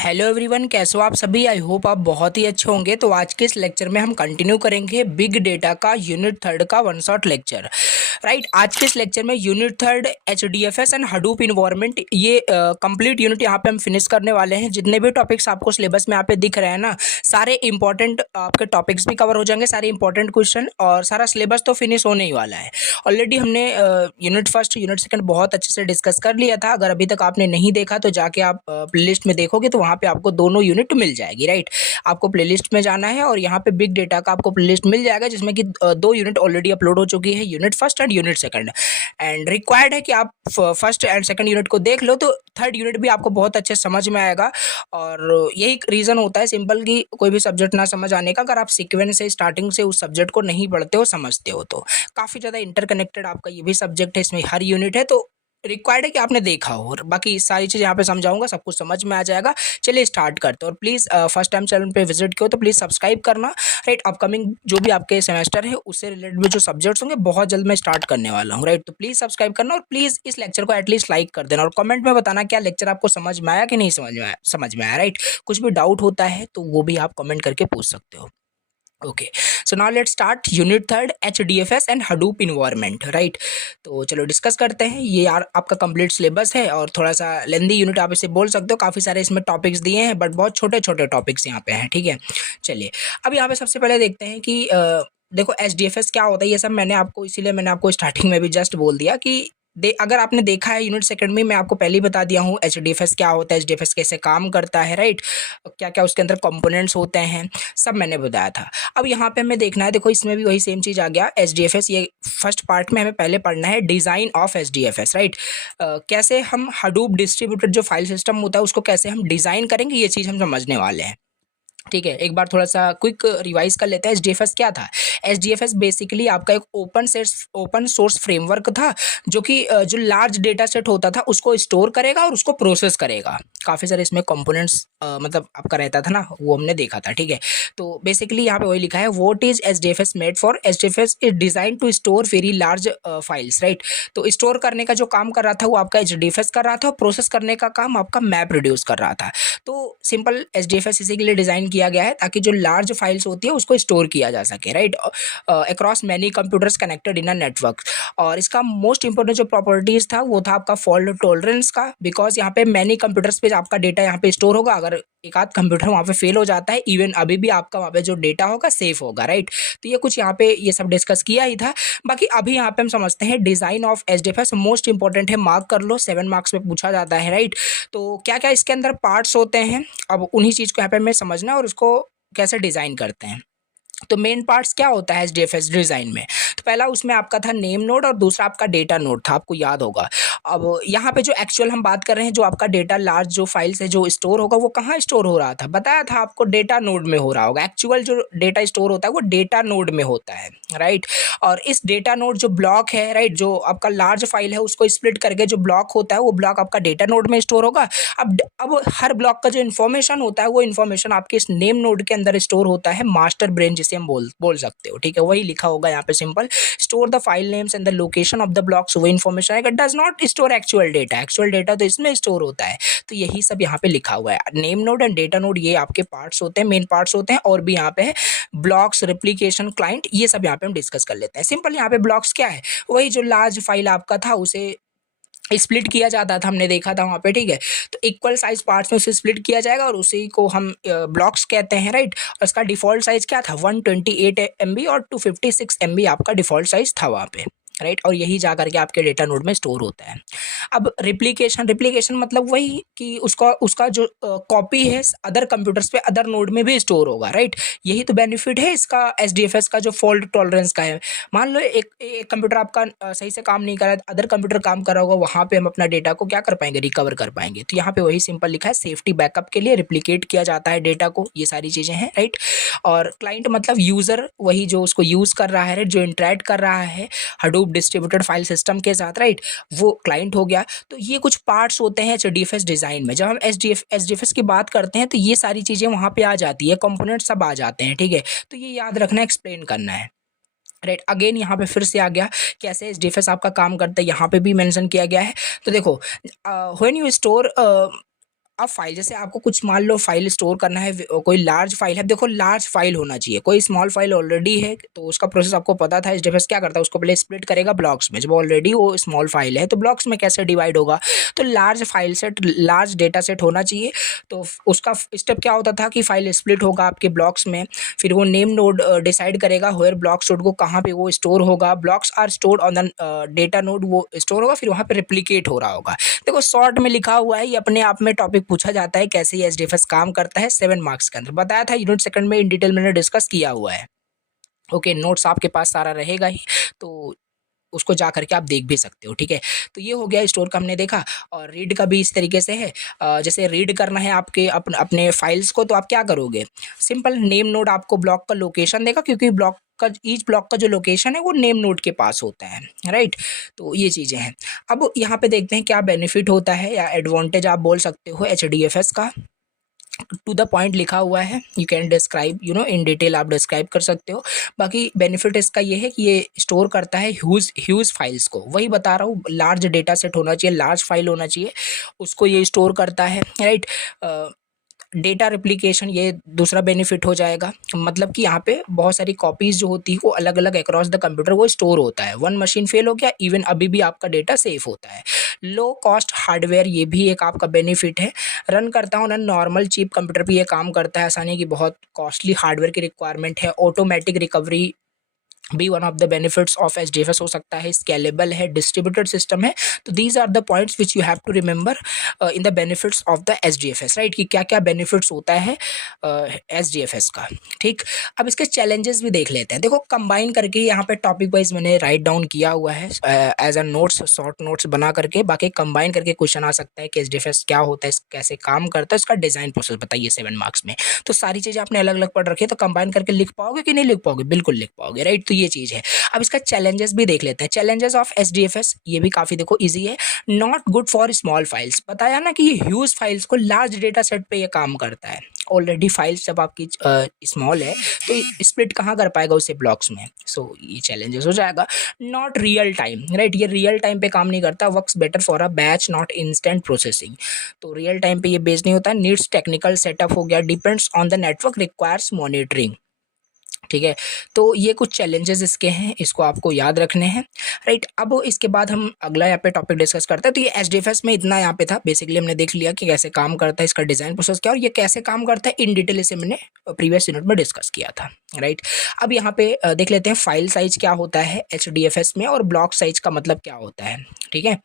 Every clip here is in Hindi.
हेलो एवरीवन, कैसे हो आप सभी। आई होप आप बहुत ही अच्छे होंगे। तो आज के इस लेक्चर में हम कंटिन्यू करेंगे बिग डेटा का यूनिट थर्ड का वन शॉट लेक्चर। राइट, आज के इस लेक्चर में unit third HDFS and Hadoop environment ये कंप्लीट यूनिट यहाँ पे हम फिनिश करने वाले हैं। जितने भी टॉपिक्स आपको सिलेबस में यहाँ पे दिख रहे हैं ना, सारे इंपॉर्टेंट आपके टॉपिक्स भी कवर हो जाएंगे, सारे इंपॉर्टेंट क्वेश्चन, और सारा सिलेबस तो फिनिश होने ही वाला है। ऑलरेडी हमने यूनिट फर्स्ट यूनिट सेकंड बहुत अच्छे से डिस्कस कर लिया था। अगर अभी तक आपने नहीं देखा तो जाके आप प्लेलिस्ट में देखोगे तो वहाँ पे आपको दोनों यूनिट मिल जाएगी। राइट, आपको प्लेलिस्ट में जाना है और यहाँ पे बिग डेटा का आपको प्लेलिस्ट मिल जाएगा, जिसमें कि दो यूनिट ऑलरेडी अपलोड हो चुकी है, unit first and unit second. And required है कि आप फर्स्ट एंड सेकंड यूनिट को देख लो, तो थर्ड यूनिट भी आपको बहुत अच्छे समझ में आएगा। और यही रीज़न होता है सिंपल कि कोई भी सब्जेक्ट ना समझ आने का, अगर आप सीक्वेंस से स्टार्टिंग से उस सब्जेक्ट को नहीं पढ़ते हो, समझते हो, तो काफ़ी ज़्यादा इंटरकनेक्टेड आपका ये भी सब्जेक्ट है, इसमें हर यूनिट है, तो रिक्वायर्ड है कि आपने देखा हो। और बाकी सारी चीज़ यहाँ पे समझाऊंगा, सब कुछ समझ में आ जाएगा। चलिए स्टार्ट करते हैं। और प्लीज़ फर्स्ट टाइम चैनल पे विजिट किया हो तो प्लीज़ सब्सक्राइब करना। राइट, अपकमिंग जो भी आपके सेमेस्टर है उससे रिलेटेड भी जो सब्जेक्ट्स होंगे बहुत जल्द मैं स्टार्ट करने वाला हूँ। राइट, तो प्लीज़ सब्सक्राइब करना और प्लीज़ इस लेक्चर को एटलीस्ट लाइक कर देना और कमेंट में बताना क्या लेक्चर आपको समझ में आया कि नहीं समझ में आया। राइट, कुछ भी डाउट होता है तो वो भी आप कमेंट करके पूछ सकते हो। Okay, so now let's start unit third HDFS and Hadoop environment. Right, तो चलो डिस्कस करते हैं। ये यार आपका कंप्लीट सिलेबस है और थोड़ा सा लेंदी यूनिट आप इसे बोल सकते हो। काफ़ी सारे इसमें टॉपिक्स दिए हैं बट बहुत छोटे छोटे टॉपिक्स यहाँ पे हैं। ठीक है, चलिए अब यहाँ पे सबसे पहले देखते हैं कि देखो एचडीएफएस क्या होता है। ये सब मैंने आपको इसीलिए मैंने आपको स्टार्टिंग में भी जस्ट बोल दिया कि अगर आपने देखा है यूनिट सेकंड में, मैं आपको पहले ही बता दिया हूँ एचडीएफएस क्या होता है, एचडीएफएस कैसे काम करता है। राइट, क्या क्या उसके अंदर कंपोनेंट्स होते हैं, सब मैंने बताया था। अब यहाँ पे हमें देखना है, देखो इसमें भी वही सेम चीज़ आ गया। एचडीएफएस ये फर्स्ट पार्ट में हमें पहले पढ़ना है डिज़ाइन ऑफ एचडीएफएस। राइट, कैसे हम हडूप डिस्ट्रीब्यूटेड जो फाइल सिस्टम होता है उसको कैसे हम डिज़ाइन करेंगे, ये चीज़ हम समझने वाले हैं। ठीक है, एक बार थोड़ा सा क्विक रिवाइज कर लेते हैं। एचडीएफएस क्या था। एचडीएफएस बेसिकली आपका एक ओपन सोर्स फ्रेमवर्क था, जो कि जो लार्ज डेटा सेट होता था उसको स्टोर करेगा और उसको प्रोसेस करेगा। काफ़ी सारे इसमें कंपोनेंट्स मतलब आपका रहता था ना, वो हमने देखा था। ठीक है, तो बेसिकली यहाँ पे वही लिखा है, what is HDFS made for. HDFS is design to store very large files. Right, तो स्टोर करने का जो काम कर रहा था वो आपका एचडीएफएस कर रहा था, और प्रोसेस करने का काम आपका मैप रिड्यूस कर रहा था। तो सिंपल एचडीएफएस इसी के लिए डिज़ाइन किया गया है ताकि जो लार्ज फाइल्स होती है उसको स्टोर किया जा सके। Right, across many computers connected in a network. और इसका मोस्ट इंपॉर्टेंट जो प्रॉपर्टीज था वो था आपका फॉल्ट टॉलरेंस का, बिकॉज यहाँ पे मैनी कंप्यूटर्स पे आपका डेटा यहाँ पे स्टोर होगा। अगर एक आध कंप्यूटर वहाँ पे फेल हो जाता है, इवन अभी भी आपका वहाँ पे जो डेटा होगा सेफ होगा। राइट, तो ये कुछ यहाँ पे ये सब डिस्कस किया ही था। बाकी अभी यहाँ पे हम समझते हैं डिज़ाइन ऑफ एचडीएफएस। मोस्ट इंपॉर्टेंट है, मार्क कर लो, 7 मार्क्स में पूछा जाता है। राइट, तो क्या क्या इसके अंदर पार्ट्स होते हैं, अब उन्हीं चीज़ को यहाँ पे हमें समझना और उसको कैसे डिज़ाइन करते हैं। तो मेन पार्ट्स क्या होता है एचडीएफएस डिज़ाइन में। तो पहला उसमें आपका था नेम नोड और दूसरा आपका डेटा नोड था, आपको याद होगा। अब यहाँ पे जो एक्चुअल हम बात कर रहे हैं, जो आपका डेटा लार्ज जो फाइल्स है जो स्टोर होगा वो कहाँ स्टोर हो रहा था, बताया था आपको, डेटा नोड में हो रहा होगा। एक्चुअल जो डेटा स्टोर होता है वो डेटा नोड में होता है। राइट, और इस डेटा नोड जो ब्लॉक है, राइट, जो आपका लार्ज फाइल है उसको स्प्लिट करके जो ब्लॉक होता है वो ब्लॉक आपका डेटा नोड में स्टोर होगा। अब हर ब्लॉक का जो इन्फॉर्मेशन होता है वो इन्फॉर्मेशन आपके इस नेम नोड के अंदर स्टोर होता है, मास्टर ब्रेन जिसे हम बोल सकते हो। ठीक है, वही लिखा होगा यहाँ पे simple, store the file names and the location of the blocks. वो इन्फॉर्मेशन है, does not store actual data. Actual data तो इसमें स्टोर होता है। तो यही सब यहाँ पे लिखा हुआ है। Name node and data node ये आपके पार्ट्स होते हैं, मेन पार्ट्स होते हैं। और भी यहाँ पे है ब्लॉक्स, रेप्लिकेशन, क्लाइंट, ये सब यहाँ पे हम डिस्कस कर लेते हैं। सिंपल यहाँ पे ब्लॉक्स क्या है, वही जो लार्ज फाइल आपका था उसे स्प्लिट किया जाता था, हमने देखा था वहाँ पे। ठीक है, तो इक्वल साइज पार्ट्स में उसे स्प्लिट किया जाएगा और उसी को हम ब्लॉक्स कहते हैं। राइट, और इसका डिफ़ॉल्ट साइज क्या था, 128 MB और 256 MB आपका डिफ़ॉल्ट साइज था वहाँ पे। राइट, और यही जा करके आपके डेटा नोड में स्टोर होता है। अब रिप्लिकेशन मतलब वही कि उसका उसका जो कॉपी है अदर कंप्यूटर्स पे, अदर नोड में भी स्टोर होगा। राइट, यही तो बेनिफिट है इसका एचडीएफएस का जो फॉल्ट टॉलरेंस का है। मान लो एक कंप्यूटर आपका सही से काम नहीं कर रहा है, अदर कंप्यूटर काम कर रहा होगा, वहाँ पे हम अपना डेटा को क्या कर पाएंगे, रिकवर कर पाएंगे। तो यहाँ पे वही सिंपल लिखा है, सेफ्टी बैकअप के लिए रिप्लिकेट किया जाता है डेटा को, ये सारी चीज़ें हैं। राइट, और क्लाइंट मतलब यूज़र, वही जो उसको यूज़ कर रहा है, जो इंटरेक्ट कर रहा है हडूप डिस्ट्रीब्यूटेड फाइल सिस्टम के साथ। राइट, वो क्लाइंट हो गया। तो ये कुछ पार्ट्स होते हैं एचडीएफएस डिज़ाइन में। जब हम एचडीएफएस की बात करते हैं तो ये सारी चीज़ें वहाँ पे आ जाती है, कंपोनेंट सब आ जाते हैं। ठीक है, तो ये याद रखना, एक्सप्लेन करना है। राइट, अगेन यहाँ पे फिर से आ गया कैसे एचडीएफएस आपका काम करता है, यहाँ पे भी मेंशन किया गया है। तो देखो, व्हेन यू स्टोर अब फाइल जैसे आपको कुछ मान लो फाइल स्टोर करना है, कोई लार्ज फाइल है, देखो लार्ज फाइल होना चाहिए, कोई स्मॉल फाइल ऑलरेडी है तो उसका प्रोसेस आपको पता था। एचडीएफएस क्या करता है, उसको पहले स्प्लिट करेगा ब्लॉक्स में। जब ऑलरेडी वो स्मॉल फाइल है तो ब्लॉक्स में कैसे डिवाइड होगा, तो large file set, large data set होना चाहिए। तो उसका स्टेप क्या होता था कि फाइल स्प्लिट होगा आपके ब्लॉक्स में, फिर वो नेम नोड डिसाइड करेगा वेयर ब्लॉक स्टोर को, कहाँ पे वो स्टोर होगा। Blocks are stored on the data node, वो स्टोर होगा, फिर वहाँ पे रिप्लिकेट हो रहा होगा। देखो शॉर्ट में लिखा हुआ है, ये अपने आप में टॉपिक पूछा जाता है कैसे ये एचडीएफएस काम करता है। 7 मार्क्स के अंदर बताया था, यूनिट सेकंड में इन डिटेल मैंने डिस्कस किया हुआ है। ओके, नोट्स आपके पास सारा रहेगा ही, तो उसको जा करके आप देख भी सकते हो। ठीक है, तो ये हो गया स्टोर का हमने देखा। और रीड का भी इस तरीके से है, जैसे रीड करना है आपके अपने फाइल्स को, तो आप क्या करोगे, सिंपल नेम नोड आपको ब्लॉक का लोकेशन देगा, क्योंकि ब्लॉक का ईच ब्लॉक का जो लोकेशन है वो नेम नोड के पास होता है, राइट। तो ये चीज़ें हैं। अब यहाँ पे देखते हैं क्या बेनिफिट होता है या एडवांटेज आप बोल सकते हो एचडीएफएस का। टू द पॉइंट लिखा हुआ है, you can describe in detail, आप डिस्क्राइब कर सकते हो। बाकी बेनिफिट इसका ये है कि ये स्टोर करता है ह्यूज फाइल्स को, वही बता रहा हूँ, लार्ज डेटा सेट होना चाहिए, लार्ज फाइल होना चाहिए, उसको ये स्टोर करता है, राइट। डेटा रिप्लिकेशन, ये दूसरा बेनिफिट हो जाएगा, मतलब कि यहाँ पे बहुत सारी कॉपीज जो होती है वो अलग अलग अक्रॉस द कंप्यूटर वो स्टोर होता है। वन मशीन फेल हो गया, इवन अभी भी आपका डेटा सेफ होता है। लो कॉस्ट हार्डवेयर, ये भी एक आपका बेनिफिट है। रन करता हूँ ना नॉर्मल चीप कंप्यूटर पे ये काम करता है, आसानी की बहुत कॉस्टली हार्डवेयर की रिक्वायरमेंट है। ऑटोमेटिक रिकवरी भी one of the benefits of HDFS हो सकता है। स्केलेबल है, डिस्ट्रीब्यूटेड सिस्टम है। तो these are the points which you have to remember in the benefits of the HDFS, right, कि क्या क्या बेनिफिट्स होता है एचडीएफएस का। ठीक, अब इसके चैलेंजेस भी देख लेते हैं। देखो कंबाइन करके यहाँ पे टॉपिक वाइज मैंने राइट डाउन किया हुआ है as a notes, short notes बना करके। बाकी कंबाइन करके क्वेश्चन आ सकता है कि एचडीएफएस क्या होता है, कैसे काम करता है, इसका डिजाइन प्रोसेस बताइए 7 मार्क्स में। तो सारी चीजें आपने अलग अलग पढ़ रखी है, तो कंबाइन करके लिख पाओगे कि नहीं लिख पाओगे, बिल्कुल लिख पाओगे, राइट। तो ये चीज़ है। अब इसका चैलेंजेस भी देख लेते हैं। चैलेंजेस ऑफ एचडीएफएस, ये भी काफ़ी देखो इजी है। Not good for small files, बताया ना कि ये ह्यूज फाइल्स को लार्ज डेटा सेट पे ये काम करता है। ऑलरेडी फाइल्स जब आपकी स्मॉल है तो स्प्लिट कहाँ कर पाएगा उसे ब्लॉक्स में, सो ये चैलेंजेस हो जाएगा। नॉट रियल टाइम, राइट, ये रियल टाइम पे काम नहीं करता। Works better for a batch not instant processing, तो रियल टाइम पे ये बेस नहीं होता। नीड्स टेक्निकल सेटअप हो गया। Depends on the network, requires monitoring. ठीक है, तो ये कुछ चैलेंजेस इसके हैं, इसको आपको याद रखने हैं, राइट। अब इसके बाद हम अगला यहाँ पे टॉपिक डिस्कस करते हैं। तो ये एचडीएफएस में इतना यहाँ पे था, बेसिकली हमने देख लिया कि कैसे काम करता है, इसका डिज़ाइन प्रोसेस क्या और ये कैसे काम करता है, इन डिटेल इसे मैंने प्रीवियस यूनिट में डिस्कस किया था, राइट। अब यहाँ पे देख लेते हैं फाइल साइज क्या होता है एचडीएफएस में और ब्लॉक साइज का मतलब क्या होता है। ठीक है,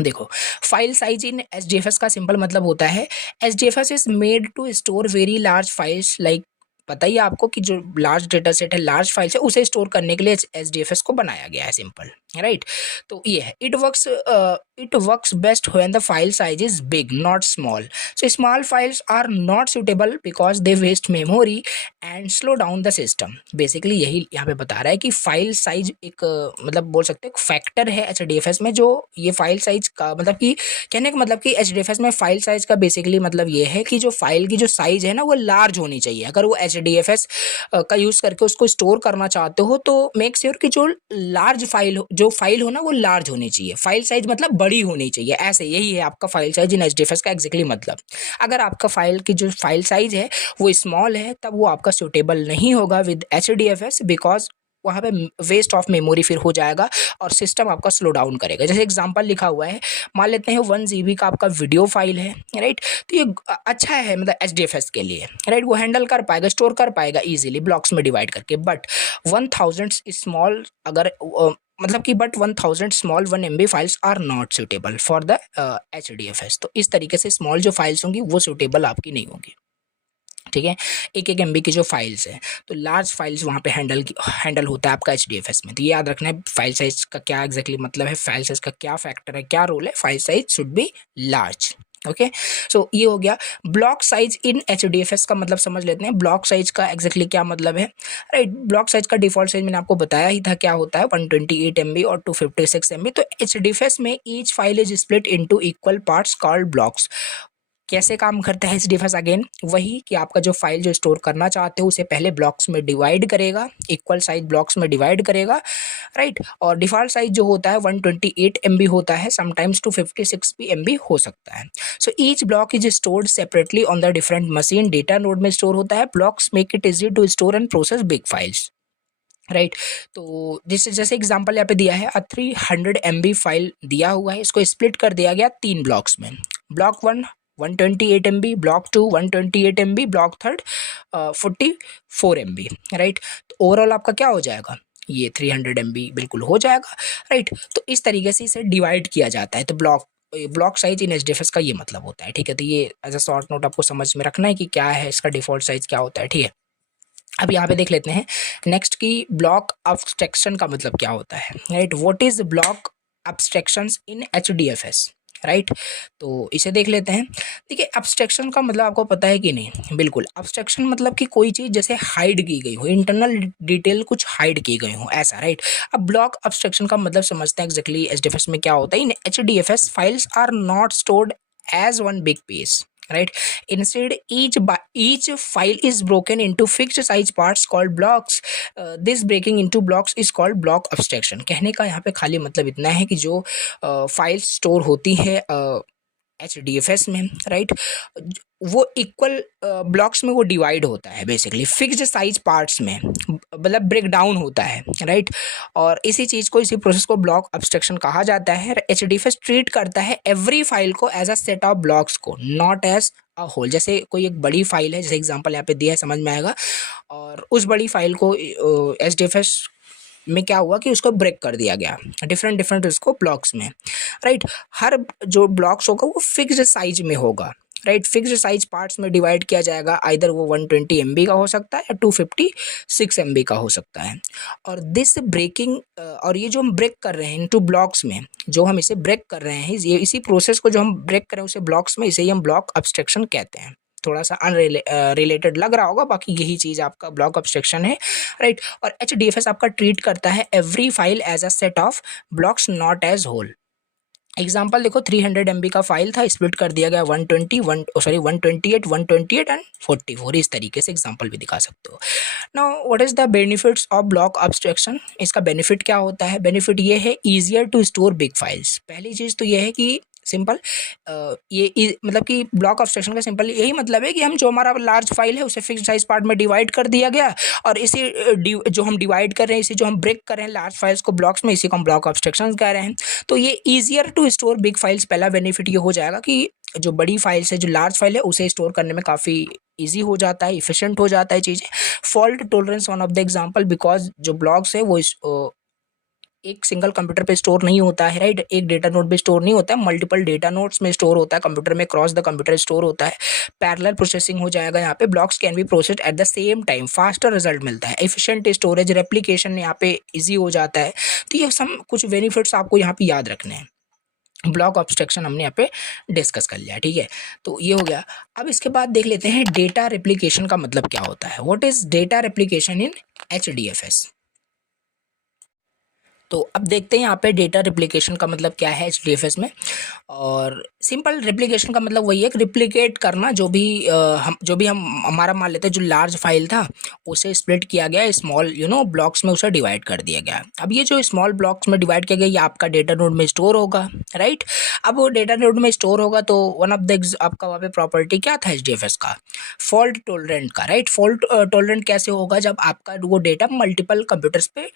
देखो फाइल साइज इन एचडीएफएस का सिंपल मतलब होता है HDFS is made to store very large files, like पता ही है आपको कि जो लार्ज डेटा सेट है, लार्ज फाइल्स है, उसे स्टोर करने के लिए एचडीएफएस को बनाया गया है, सिंपल, राइट। तो ये है, it works best when the file size is big not small. So small files are not suitable because they waste memory and slow down the system. Basically यही यहाँ पे बता रहा है कि फाइल साइज एक मतलब बोल सकते हैं फैक्टर है एचडीएफएस में, जो ये फाइल साइज का मतलब कि कहने का मतलब कि एचडीएफएस में फाइल साइज का बेसिकली मतलब ये है कि जो फाइल की जो साइज है ना वो लार्ज होनी चाहिए। अगर वो एचडीएफएस का यूज करके उसको स्टोर करना चाहते हो तो मेक श्योर कि जो लार्ज फाइल जो फाइल हो ना वो लार्ज होनी चाहिए। फाइल साइज मतलब बड़ी होनी चाहिए, ऐसे यही है आपका फाइल साइज इन एचडीएफएस का एग्जैक्टली मतलब। अगर आपका फाइल की जो फाइल साइज है वो स्मॉल है तब वो आपका सूटेबल नहीं होगा विद एचडीएफएस, बिकॉज वहाँ पे वेस्ट ऑफ मेमोरी फिर हो जाएगा और सिस्टम आपका स्लो डाउन करेगा। जैसे एग्जांपल लिखा हुआ है, मान लेते हैं 1 GB का आपका वीडियो फाइल है, राइट। तो ये अच्छा है मतलब एचडीएफएस के लिए, राइट, वो हैंडल कर पाएगा, स्टोर कर पाएगा इजीली ब्लॉक्स में डिवाइड करके। बट 1000 स्मॉल अगर मतलब कि but 1000 small 1 MB files are not suitable for the HDFS. तो इस तरीके से स्मॉल जो फाइल्स होंगी वो सुटेबल आपकी नहीं होंगी। ठीक है, 1 MB की जो फाइल्स हैं, तो लार्ज फाइल्स वहाँ पे हैंडल होता है आपका एचडीएफएस में। तो ये याद रखना है फाइल साइज का क्या एग्जैक्टली मतलब है, फाइल साइज का क्या फैक्टर है, क्या रोल है। File size should be large. Okay, so ये हो गया। ब्लॉक साइज इन एचडीएफएस का मतलब समझ लेते हैं। ब्लॉक साइज का एग्जैक्टली क्या मतलब है, राइट। ब्लॉक साइज का डिफॉल्ट साइज मैंने आपको बताया ही था क्या होता है, 128 MB और 256 MB। तो एचडीएफएस में each file is split into equal parts called blocks. कैसे काम करता है HDFS? अगेन वही कि आपका जो फाइल जो स्टोर करना चाहते हो उसे पहले ब्लॉक्स में डिवाइड करेगा, इक्वल साइज ब्लॉक्स में डिवाइड करेगा, राइट। और डिफ़ॉल्ट साइज जो होता है 128 MB होता है, समटाइम्स 256 भी MB हो सकता है। So each block is stored separately on the different machine, data node में स्टोर होता है। Blocks make it easy to store and process big files, right. तो जैसे एग्जांपल यहाँ पे दिया है, 300 MB फाइल दिया हुआ है, इसको स्प्लिट कर दिया गया 3 ब्लॉक्स में। Block 1 128 MB, block 2 128 MB, block third 44 MB, right. तो ओवरऑल आपका क्या हो जाएगा, ये 300 MB बिल्कुल हो जाएगा, राइट। तो इस तरीके से इसे डिवाइड किया जाता है। तो ब्लॉक साइज इन HDFS का ये मतलब होता है, ठीक है। तो ये एज अ शॉर्ट नोट आपको समझ में रखना है कि क्या है इसका डिफॉल्ट साइज क्या होता है, ठीक है। अब यहाँ पे देख लेते हैं नेक्स्ट की ब्लॉक अब्स्ट्रैक्शन का मतलब क्या होता है, right. What is block abstractions in HDFS, right. तो इसे देख लेते हैं। देखिए अब्स्ट्रैक्शन का मतलब आपको पता है कि नहीं, बिल्कुल। अब्स्ट्रैक्शन मतलब कि कोई चीज़ जैसे हाइड की गई हो, इंटरनल डिटेल कुछ हाइड की गई हो, ऐसा, राइट। अब ब्लॉक अब्स्ट्रैक्शन का मतलब समझते हैं एग्जैक्टली HDFS में क्या होता है। In HDFS files are not stored as one big piece, right? Instead, each file is broken into fixed size parts called blocks. This breaking into blocks is called block abstraction. कहने का यहाँ पे खाली मतलब इतना है कि जो फाइल्स स्टोर होती है HDFS में, राइट, वो इक्वल ब्लॉक्स में वो डिवाइड होता है, बेसिकली फिक्स्ड साइज पार्ट्स में, मतलब ब्रेक डाउन होता है, राइट। और इसी चीज़ को, इसी प्रोसेस को ब्लॉक अब्स्ट्रैक्शन कहा जाता है। HDFS ट्रीट करता है एवरी फाइल को as a set of blocks को, नॉट एज अ होल। जैसे कोई एक बड़ी फाइल है, जैसे एग्जांपल यहाँ पे दिया है, समझ में आएगा। और उस बड़ी फाइल को HDFS में क्या हुआ कि उसको ब्रेक कर दिया गया डिफरेंट उसको ब्लॉक्स में, राइट। हर जो ब्लॉक्स होगा वो फिक्स्ड साइज में होगा, राइट। फिक्स्ड साइज पार्ट्स में डिवाइड किया जाएगा, आइदर वो 120 MB का हो सकता है या 256 MB का हो सकता है। और दिस ब्रेकिंग, और ये जो हम ब्रेक कर रहे हैं इनटू ब्लॉक्स में, जो हम इसे ब्रेक कर रहे हैं, ये इसी प्रोसेस को जो हम ब्रेक कर रहे हैं उसे ब्लॉक्स में, इसे ही हम ब्लॉक अब्स्ट्रैक्शन कहते हैं। थोड़ा सा रिलेटेड लग रहा होगा, बाकी यही चीज़ आपका ब्लॉक अब्स्ट्रैक्शन है, राइट। और HDFS आपका ट्रीट करता है every file as a set of blocks, not as whole. Example देखो, 300 MB का फाइल था, स्प्लिट कर दिया गया 128 128 एंड 44, इस तरीके से एग्जाम्पल भी दिखा सकते हो। Now what is the benefits of block abstraction? इसका बेनिफिट क्या होता है? बेनिफिट ये है easier to store big files. पहली चीज़ तो ये है कि सिंपल, मतलब कि ब्लॉक अब्स्ट्रैक्शन का सिंपल यही मतलब है कि हम जो हमारा लार्ज फाइल है उसे फिक्स साइज पार्ट में डिवाइड कर दिया गया, और इसी जो हम डिवाइड कर रहे हैं, इसी जो हम ब्रेक कर रहे हैं लार्ज फाइल्स को ब्लॉक्स में, इसी को हम ब्लॉक अब्स्ट्रैक्शन कह रहे हैं। तो ये easier to store big files, पहला बेनिफिट ये हो जाएगा कि जो बड़ी फाइल्स है, जो लार्ज फाइल है, उसे स्टोर करने में काफ़ी ईजी हो जाता है, इफिशिएंट हो जाता है चीज़ें। Fault tolerance one of the example, because जो ब्लॉक्स है वो एक सिंगल कंप्यूटर पे स्टोर नहीं होता है, राइट। एक डेटा नोड पे स्टोर नहीं होता है, मल्टीपल डेटा नोड्स में स्टोर होता है, कंप्यूटर में क्रॉस द कंप्यूटर स्टोर होता है। पैरेलल प्रोसेसिंग हो जाएगा यहाँ पे। Blocks can be processed at the same time, faster result मिलता है। एफिशिएंट स्टोरेज, रेप्लिकेशन यहाँ पे इजी हो जाता है। तो ये सब कुछ बेनिफिट्स आपको यहाँ पे याद रखने हैं। ब्लॉक अब्स्ट्रैक्शन हमने यहाँ पे डिस्कस कर लिया, ठीक है। तो ये हो गया। अब इसके बाद देख लेते हैं डेटा रेप्लिकेशन का मतलब क्या होता है। What is data replication in HDFS? तो अब देखते हैं यहाँ पे डेटा रिप्लिकेशन का मतलब क्या है HDFS में। और सिंपल रिप्लिकेशन का मतलब वही है कि रिप्लिकेट करना, जो भी हम हमारा मान लेते हैं जो लार्ज फाइल था उसे स्प्लिट किया गया स्मॉल ब्लॉक्स में, उसे डिवाइड कर दिया गया। अब ये जो स्मॉल ब्लॉक्स में डिवाइड किया गया ये आपका डेटा नोड में स्टोर होगा, राइट। अब वो डेटा नोड में स्टोर होगा तो वन ऑफ द आपका वहाँ पे प्रॉपर्टी क्या था HDFS का? फॉल्ट टॉलरेंट का, राइट। फॉल्ट टॉलरेंट कैसे होगा? जब आपका वो डेटा मल्टीपल कंप्यूटर्स पे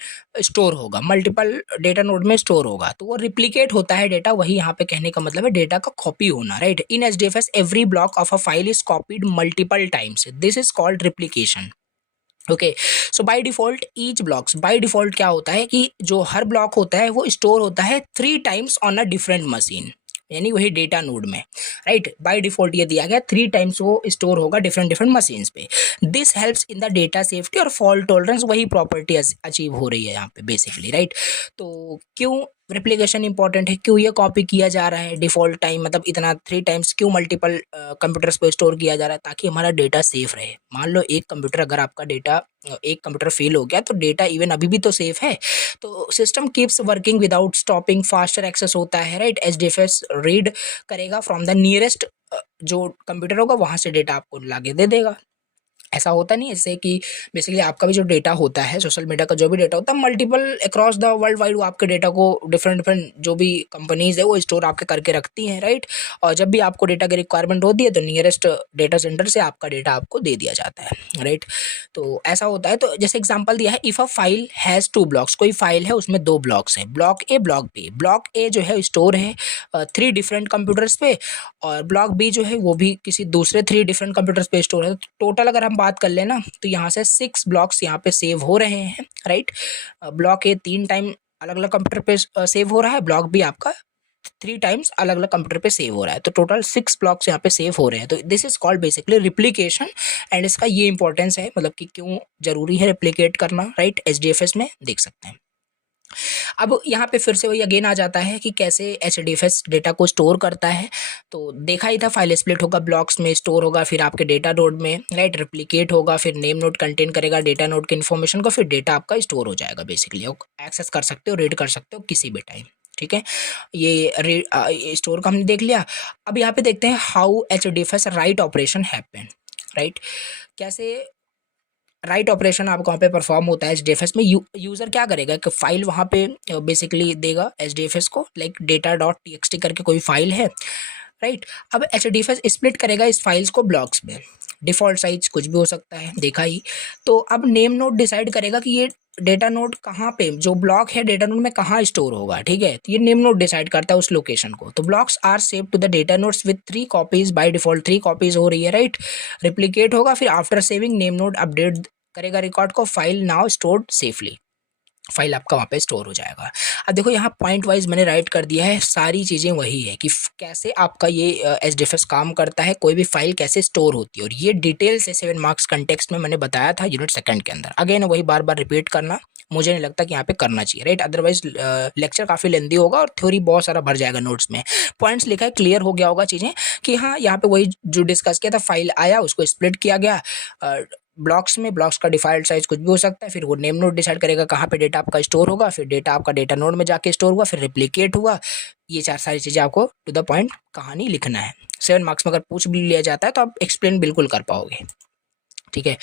स्टोर होगा, मल्टीपल डेटा नोड में स्टोर होगा, तो वो रिप्लिकेट होता है डेटा। वही यहाँ पे कहने का मतलब है डेटा का कॉपी होना, right. In HDFS every block of a file is copied multiple times, this is called replication. Okay, so by default each blocks, by default क्या होता है कि जो हर ब्लॉक होता है वो स्टोर होता है 3 times on a different machine, यानी वही डेटा नोड में, राइट। बाय डिफॉल्ट ये दिया गया 3 टाइम्स वो स्टोर होगा डिफरेंट मशीन्स पे। This helps in the data safety और फॉल्ट टॉलरेंस, वही प्रॉपर्टी अचीव हो रही है यहाँ पे बेसिकली, राइट। तो क्यों रेप्लिकेशन इंपॉर्टेंट है, क्यों ये कॉपी किया जा रहा है डिफॉल्ट टाइम, मतलब इतना 3 टाइम्स क्यों मल्टीपल कंप्यूटर्स पे स्टोर किया जा रहा है? ताकि हमारा डेटा सेफ रहे। मान लो एक कंप्यूटर, अगर आपका डेटा एक कंप्यूटर फेल हो गया तो डेटा इवन अभी भी तो सेफ है। तो system keeps working without stopping, faster access होता है, राइट। HDFS रीड करेगा फ्रॉम द नियरेस्ट जो कंप्यूटर होगा वहाँ से डेटा आपको लाके दे देगा। ऐसा होता नहीं है जैसे कि बेसिकली आपका भी जो डेटा होता है, सोशल मीडिया का जो भी डेटा होता है, multiple across the world wide वो आपके डेटा को डिफरेंट डिफरेंट जो भी कंपनीज है वो स्टोर आपके करके रखती हैं, राइट। और जब भी आपको डेटा की रिक्वायरमेंट होती है तो नियरेस्ट डेटा सेंटर से आपका डेटा आपको दे दिया जाता है, राइट। तो ऐसा होता है। तो जैसे एग्जाम्पल दिया है, if a file has 2 blocks, कोई फाइल है उसमें 2 ब्लॉक्स हैं, block A block B. Block A जो है स्टोर है 3 डिफरेंट कंप्यूटर्स पे, और ब्लॉक बी जो है वो भी किसी दूसरे 3 डिफरेंट कंप्यूटर्स पे स्टोर है। तो टोटल अगर हम बात कर लेना तो यहाँ से 6 ब्लॉक्स यहाँ पे सेव हो रहे हैं, राइट। ब्लॉक ए 3 टाइम अलग अलग कंप्यूटर पे सेव हो रहा है, ब्लॉक बी आपका 3 टाइम्स अलग अलग कंप्यूटर पे सेव हो रहा है। तो टोटल 6 ब्लॉक्स यहाँ पे सेव हो रहे हैं। तो this is called basically replication. And इसका ये इंपॉर्टेंस है, मतलब कि क्यों जरूरी है रिप्लिकेट करना, राइट। एचडीएफएस में देख सकते हैं। अब यहाँ पे फिर से वही अगेन आ जाता है कि कैसे एचडीएफएस डेटा को स्टोर करता है। तो देखा ही था, फाइल स्प्लिट होगा, ब्लॉक्स में स्टोर होगा, फिर आपके डेटा नोड में, राइट, रिप्लिकेट होगा, फिर नेम नोड कंटेन करेगा डेटा नोड के इन्फॉर्मेशन को, फिर डेटा आपका स्टोर हो जाएगा। बेसिकली एक्सेस कर सकते हो, रीड कर सकते हो किसी भी टाइम, ठीक है। ये स्टोर का हमने देख लिया। अब यहाँ पे देखते हैं how HDFS write operation happen, right. कैसे राइट ऑपरेशन आपको वहाँ पे परफॉर्म होता है एचडीएफएस में। यूज़र क्या करेगा कि फाइल वहाँ पे बेसिकली देगा एचडीएफएस को, लाइक डेटा डॉट टीएक्सटी करके कोई फाइल है, राइट। अब एचडीएफएस स्प्लिट करेगा इस फाइल्स को ब्लॉक्स में, डिफ़ॉल्ट साइज कुछ भी हो सकता है, देखा ही। तो अब नेम नोड डिसाइड करेगा कि ये डेटा नोड कहाँ पे, जो ब्लॉक है डेटा नोड में कहाँ स्टोर होगा, ठीक है। तो ये नेम नोड डिसाइड करता है उस लोकेशन को। तो blocks are save to the data nodes with 3 copies, by default 3 copies हो रही है, राइट। रिप्लिकेट होगा, फिर after saving name node update करेगा रिकॉर्ड को, file now stored safely, file आपका वहाँ पे स्टोर हो जाएगा। अब देखो यहाँ पॉइंट वाइज मैंने राइट कर दिया है, सारी चीज़ें वही है कि कैसे आपका ये एचडीएफएस काम करता है, कोई भी फाइल कैसे स्टोर होती है, और ये डिटेल से 7 मार्क्स कंटेक्स्ट में मैंने बताया था यूनिट सेकंड के अंदर। अगेन वही बार बार रिपीट करना मुझे नहीं लगता कि यहाँ पे करना चाहिए, राइट। अदरवाइज लेक्चर काफ़ी लेंदी होगा और थ्योरी बहुत सारा भर जाएगा नोट्स में। पॉइंट्स लिखा है, क्लियर हो गया होगा चीज़ें कि हाँ यहाँ पे वही जो डिस्कस किया था, फाइल आया, उसको स्प्लिट किया गया ब्लॉक्स में, ब्लॉक्स का डिफॉल्ट साइज कुछ भी हो सकता है, फिर वो नेम नोड डिसाइड करेगा कहाँ पे डेटा आपका स्टोर होगा, फिर डेटा आपका डेटा नोड में जाके स्टोर हुआ, फिर रिप्लिकेट हुआ। ये सारी चीज़ें आपको टू द पॉइंट कहानी लिखना है। 7 मार्क्स में अगर पूछ भी लिया जाता है तो आप एक्सप्लेन बिल्कुल कर पाओगे, ठीक है।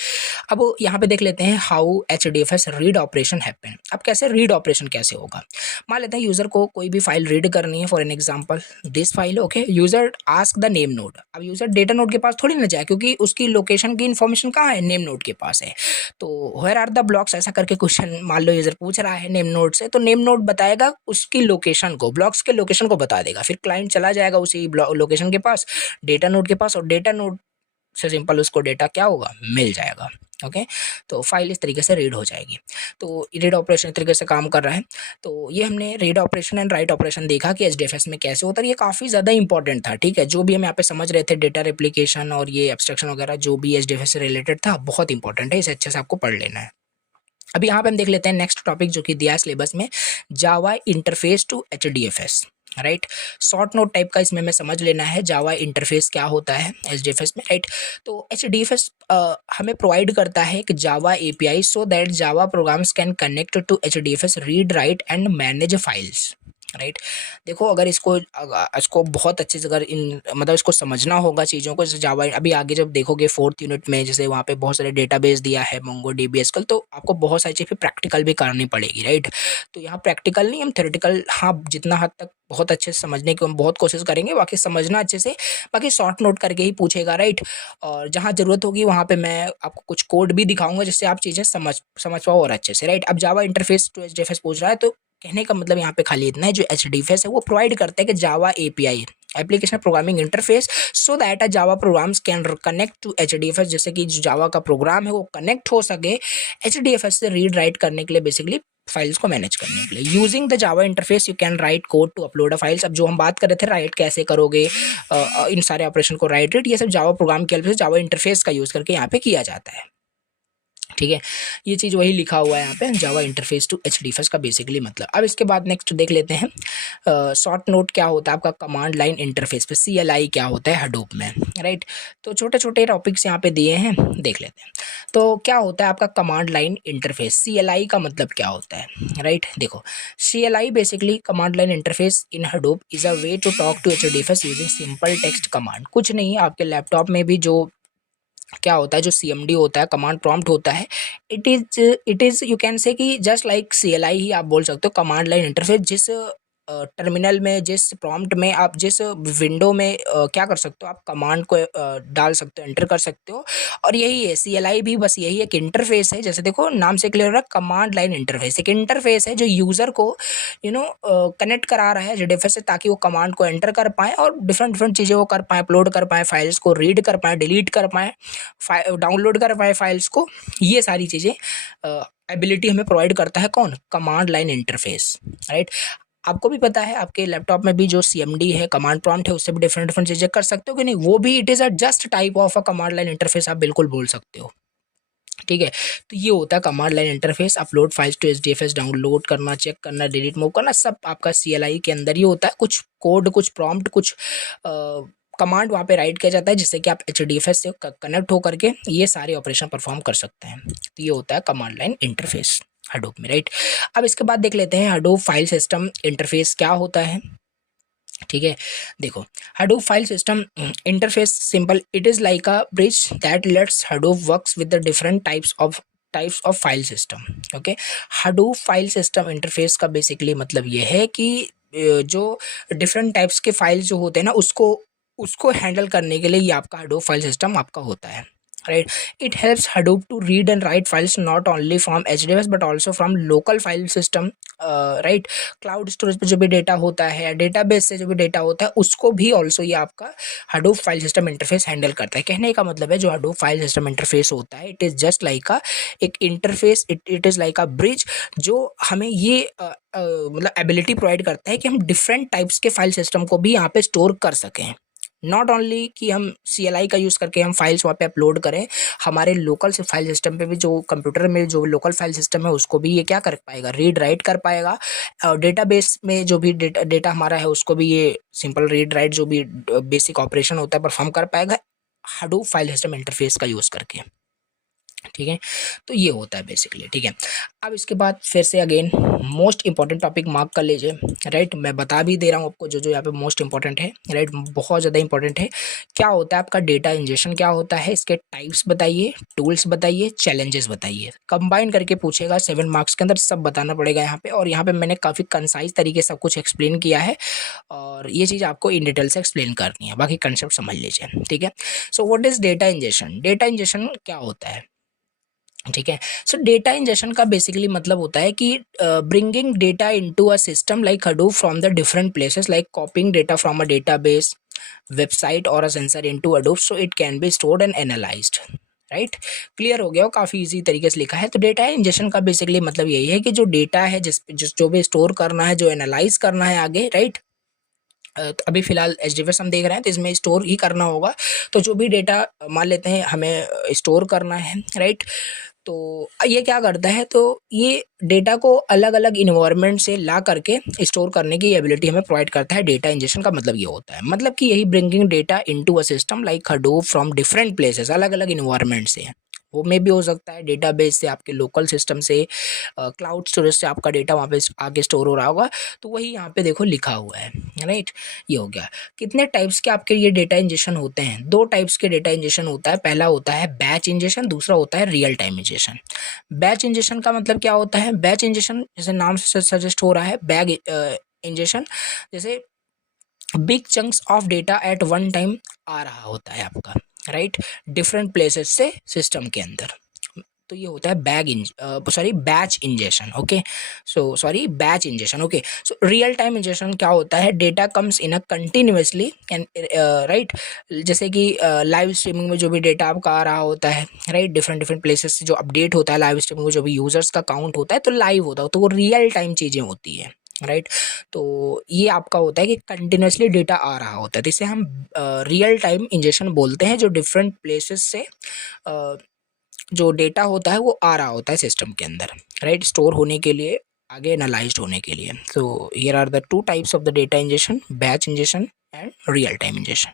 अब यहाँ पे देख लेते हैं हाउ एचडीएफएस रीड ऑपरेशन हैपन। अब कैसे रीड ऑपरेशन कैसे होगा, मान लेते हैं यूजर को कोई भी फाइल रीड करनी है, for an example this file, okay. User ask the name node. अब यूजर डेटा नोड के पास थोड़ी ना जाए, क्योंकि उसकी लोकेशन की इन्फॉर्मेशन कहाँ है, नेम नोड के पास है। तो वेयर आर द ब्लॉक्स, ऐसा करके क्वेश्चन मान लो यूजर पूछ रहा है नेम नोड से, तो नेम नोड बताएगा उसकी लोकेशन को, ब्लॉक्स के लोकेशन को बता देगा। फिर क्लाइंट चला जाएगा उसी लोकेशन के पास, डेटा नोड के पास, और डेटा नोड से सिंपल उसको डेटा क्या होगा, मिल जाएगा, ओके। तो फाइल इस तरीके से रीड हो जाएगी। तो रीड ऑपरेशन इस तरीके से काम कर रहा है। तो ये हमने read operation and write operation देखा कि एचडीएफएस में कैसे होता है। ये काफ़ी ज़्यादा इंपॉर्टेंट था, ठीक है। जो भी हम यहाँ पे समझ रहे थे, डेटा रेप्लिकेशन और ये एब्स्ट्रैक्शन वगैरह जो भी एचडीएफएस से रिलेटेड था, बहुत इंपॉर्टेंट है, इसे अच्छे से आपको पढ़ लेना है। अभी यहाँ पे हम देख लेते हैं नेक्स्ट टॉपिक जो कि दिया है सिलेबस में, Java interface to HDFS, right. Short note type का इसमें हमें समझ लेना है जावा इंटरफेस क्या होता है एचडीएफएस में, राइट। तो एचडीएफएस हमें प्रोवाइड करता है कि Java API so that Java programs can connect to HDFS, read write and manage files, right. देखो अगर इसको बहुत अच्छे से अगर इन मतलब इसको समझना होगा चीज़ों को, जैसे जावा अभी आगे जब देखोगे 4th यूनिट में, जैसे वहाँ पे बहुत सारे डेटाबेस दिया है मोंगो डीबी एसक्यूएल, तो आपको बहुत सारी चीज़ें प्रैक्टिकल भी करनी पड़ेगी, राइट। तो यहाँ प्रैक्टिकल नहीं, हम थ्योरेटिकल हाँ जितना हद तक बहुत अच्छे से समझने की हम बहुत कोशिश करेंगे, बाकी समझना अच्छे से, बाकी शॉर्ट नोट करके ही पूछेगा, राइट। और जहाँ ज़रूरत होगी वहाँ पे मैं आपको कुछ कोड भी दिखाऊंगा जिससे आप चीज़ें समझ पाओ और अच्छे से, राइट। अब जावा इंटरफेस टू एचडीएफएस पूछ रहा है, तो कहने का मतलब यहाँ पे खाली इतना है, जो एचडीएफएस है वो प्रोवाइड करता है कि Java API, application programming interface, so that Java programs can connect to HDFS, जैसे कि जो जावा का प्रोग्राम है वो कनेक्ट हो सके एचडीएफएस से रीड राइट करने के लिए, बेसिकली फाइल्स को मैनेज करने के लिए। Using the Java interface you can write code to upload a files. अब जो हम बात कर रहे थे राइट कैसे करोगे, इन सारे ऑपरेशन को राइट ये सब जावा प्रोग्राम के हेल्प से जावा इंटरफेस का यूज़ करके यहाँ पे किया जाता है, ठीक है। ये चीज़ वही लिखा हुआ है यहाँ पे, जावा इंटरफेस टू एचडीएफएस का बेसिकली मतलब। अब इसके बाद नेक्स्ट देख लेते हैं शॉर्ट नोट क्या होता है आपका कमांड लाइन इंटरफेस पे, सीएलआई क्या होता है हडूप में, राइट। तो छोटे छोटे टॉपिक्स यहाँ पे दिए हैं, देख लेते हैं। तो क्या होता है आपका कमांड लाइन इंटरफेस, CLI का मतलब क्या होता है, राइट। देखो CLI basically command line interface in Hadoop is a way to talk to HDFS using simple text command. कुछ नहीं, आपके लैपटॉप में भी जो क्या होता है, जो CMD होता है, कमांड प्रॉम्प्ट होता है, it is you can say कि जस्ट लाइक CLI ही आप बोल सकते हो, कमांड लाइन इंटरफेस। जिस टर्मिनल में, जिस प्रॉम्प्ट में आप, जिस विंडो में क्या कर सकते हो, आप कमांड को डाल सकते हो, एंटर कर सकते हो। और यही है CLI भी, बस यही एक इंटरफेस है। जैसे देखो नाम से क्लियर हो रहा है, कमांड लाइन इंटरफेस एक इंटरफेस है जो यूज़र को कनेक्ट करा रहा है HDFS से, ताकि वो कमांड को एंटर कर पाए और डिफरेंट डिफरेंट चीज़ें वो कर पाए, अपलोड कर पाए, फाइल्स को रीड कर पाए, डिलीट कर पाए, डाउनलोड कर पाए फाइल्स को। ये सारी चीज़ें एबिलिटी हमें प्रोवाइड करता है कौन, कमांड लाइन इंटरफेस, राइट। आपको भी पता है आपके लैपटॉप में भी जो CMD है, कमांड प्रॉम्प्ट है, उससे भी डिफरेंट डिफरेंट चीज़ें कर सकते हो कि नहीं, वो भी it is a just type of a command line interface, आप बिल्कुल बोल सकते हो। ठीक है, तो ये होता है command line interface. Upload files to HDFS, download करना, चेक करना, डिलीट मूव करना, सब आपका CLI के अंदर ही होता है। कुछ कोड, कुछ प्रॉम्प्ट, कुछ कमांड वहाँ पे राइट किया जाता है, जिससे कि आप HDFS से कनेक्ट होकर के ये सारे ऑपरेशन परफॉर्म कर सकते हैं। तो ये होता है कमांड लाइन इंटरफेस हडूप में, राइट। अब इसके बाद देख लेते हैं हडूप फाइल सिस्टम इंटरफेस क्या होता है। ठीक है, देखो Hadoop file system interface simple, it is like a bridge that lets Hadoop works with the different types of file system. Okay, Hadoop file system interface का बेसिकली मतलब ये है कि जो डिफरेंट टाइप्स के फाइल्स जो होते हैं ना, उसको उसको हैंडल करने के लिए ये आपका Hadoop फाइल सिस्टम आपका होता है, right. It helps Hadoop to read and write files not only from HDFS but also from local file system, right. Cloud storage पे जो भी डेटा होता है या डेटाबेस से जो भी डेटा होता है, उसको भी ऑल्सो ये आपका Hadoop file system interface handle करता है। कहने का मतलब है जो Hadoop फाइल सिस्टम इंटरफेस होता है, it is just like a एक interface, it is like a bridge, जो हमें ये मतलब एबिलिटी प्रोवाइड करता है कि हम डिफरेंट टाइप्स के फाइल सिस्टम को भी यहाँ पे स्टोर कर सकें। नॉट ओनली कि हम CLI का यूज़ करके हम फाइल्स वहाँ पे अपलोड करें, हमारे लोकल से फाइल सिस्टम पे भी, जो कंप्यूटर में जो लोकल फाइल सिस्टम है, उसको भी ये क्या कर पाएगा, रीड राइट कर पाएगा। और डेटाबेस में जो भी डेटा हमारा है, उसको भी ये सिंपल रीड राइट जो भी बेसिक ऑपरेशन होता है परफॉर्म कर पाएगा Hadoop फाइल सिस्टम इंटरफेस का यूज़ करके। ठीक है, तो ये होता है बेसिकली। ठीक है, अब इसके बाद फिर से again most important topic mark कर लीजिए, राइट। मैं बता भी दे रहा हूँ आपको जो जो यहाँ पे मोस्ट इंपॉर्टेंट है, राइट, बहुत ज़्यादा इंपॉर्टेंट है। क्या होता है आपका डेटा इंजेक्शन, क्या होता है, इसके टाइप्स बताइए, टूल्स बताइए, चैलेंजेस बताइए। कंबाइन करके पूछेगा 7 मार्क्स के अंदर, सब बताना पड़ेगा यहाँ पे। और यहाँ पे मैंने काफ़ी कंसाइज तरीके से सब कुछ एक्सप्लेन किया है, और ये चीज़ आपको इन डिटेल से एक्सप्लेन करनी है, बाकी कंसेप्ट समझ लीजिए। ठीक है, so what is data injection, data injection क्या होता है। ठीक है, सो डेटा इंजेक्शन का बेसिकली मतलब होता है कि bringing data into a system like Hadoop from the different places, like copying data from a database, website और a sensor into Hadoop so it can be stored and analysed, right. Clear हो गया, काफ़ी इजी तरीके से लिखा है। तो डेटा इंजेक्शन का बेसिकली मतलब यही है कि जो डेटा है, जिस जो भी स्टोर करना है, जो एनालाइज करना है आगे, राइट। तो अभी फिलहाल HDFS हम देख रहे हैं, तो इसमें स्टोर ही करना होगा। तो जो भी डेटा मान लेते हैं हमें स्टोर करना है, राइट, तो ये क्या करता है, तो ये डेटा को अलग अलग इन्वायरमेंट से ला करके स्टोर करने की एबिलिटी हमें प्रोवाइड करता है। डेटा इंजेक्शन का मतलब ये होता है, मतलब कि यही bringing data into a system like Hadoop from different places, अलग अलग इन्वायरमेंट से। वो में भी हो सकता है डेटाबेस से, आपके लोकल सिस्टम से, क्लाउड स्टोरेज से आपका डेटा वहाँ पे आके स्टोर हो रहा होगा। तो वही यहाँ पे देखो लिखा हुआ है, राइट। ये हो गया। कितने टाइप्स के आपके ये डेटा इंजेक्शन होते हैं, 2 टाइप्स के डेटा इंजेक्शन होता है। पहला होता है बैच इंजेक्शन, दूसरा होता है real time injection. Batch injection का मतलब क्या होता है, बैच इंजेक्शन जैसे नाम से सजेस्ट हो रहा है, बैग इंजेक्शन, जैसे big chunks of data at one time आ रहा होता है आपका, राइट, डिफरेंट प्लेसेस से सिस्टम के अंदर। तो ये होता है batch injection. Okay, batch injection. Okay, so real time injection क्या होता है, data comes in a continuously and, right, जैसे कि लाइव स्ट्रीमिंग में जो भी डेटा आपका आ रहा होता है, राइट, डिफरेंट डिफरेंट प्लेसेस से जो अपडेट होता है लाइव स्ट्रीमिंग में, जो भी यूजर्स का काउंट होता है, तो लाइव होता है, तो वो रियल टाइम चीज़ें होती है, राइट। तो ये आपका होता है कि कंटिन्यूसली डेटा आ रहा होता है, तो इसे हम रियल टाइम इंजेक्शन बोलते हैं, जो डिफरेंट प्लेसेस से जो डेटा होता है वो आ रहा होता है सिस्टम के अंदर, राइट, स्टोर होने के लिए, आगे एनालाइज्ड होने के लिए। So here are the 2 types of the data injection, batch injection and real time injection.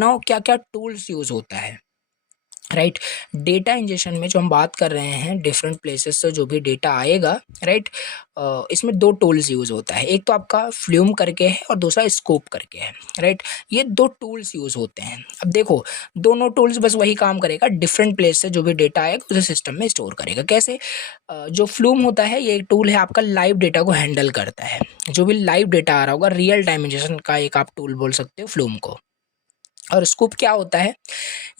Now क्या क्या टूल्स यूज होता है, राइट। डेटा इंजेक्शन में जो हम बात कर रहे हैं डिफरेंट प्लेसेस से जो भी डेटा आएगा, राइट, इसमें दो टूल्स यूज़ होता है। एक तो आपका फ्लूम करके है और दूसरा स्कोप करके है, राइट। ये दो टूल्स यूज़ होते हैं। अब देखो, दोनों टूल्स बस वही काम करेगा, डिफरेंट प्लेस से जो भी डेटा आएगा उसे सिस्टम में स्टोर करेगा। कैसे? जो फ्लूम होता है ये एक टूल है आपका, लाइव डेटा को हैंडल करता है। जो भी लाइव डेटा आ रहा होगा, रियल टाइम इंजेक्शन का एक आप टूल बोल सकते हो फ्लूम को। और स्कूप क्या होता है?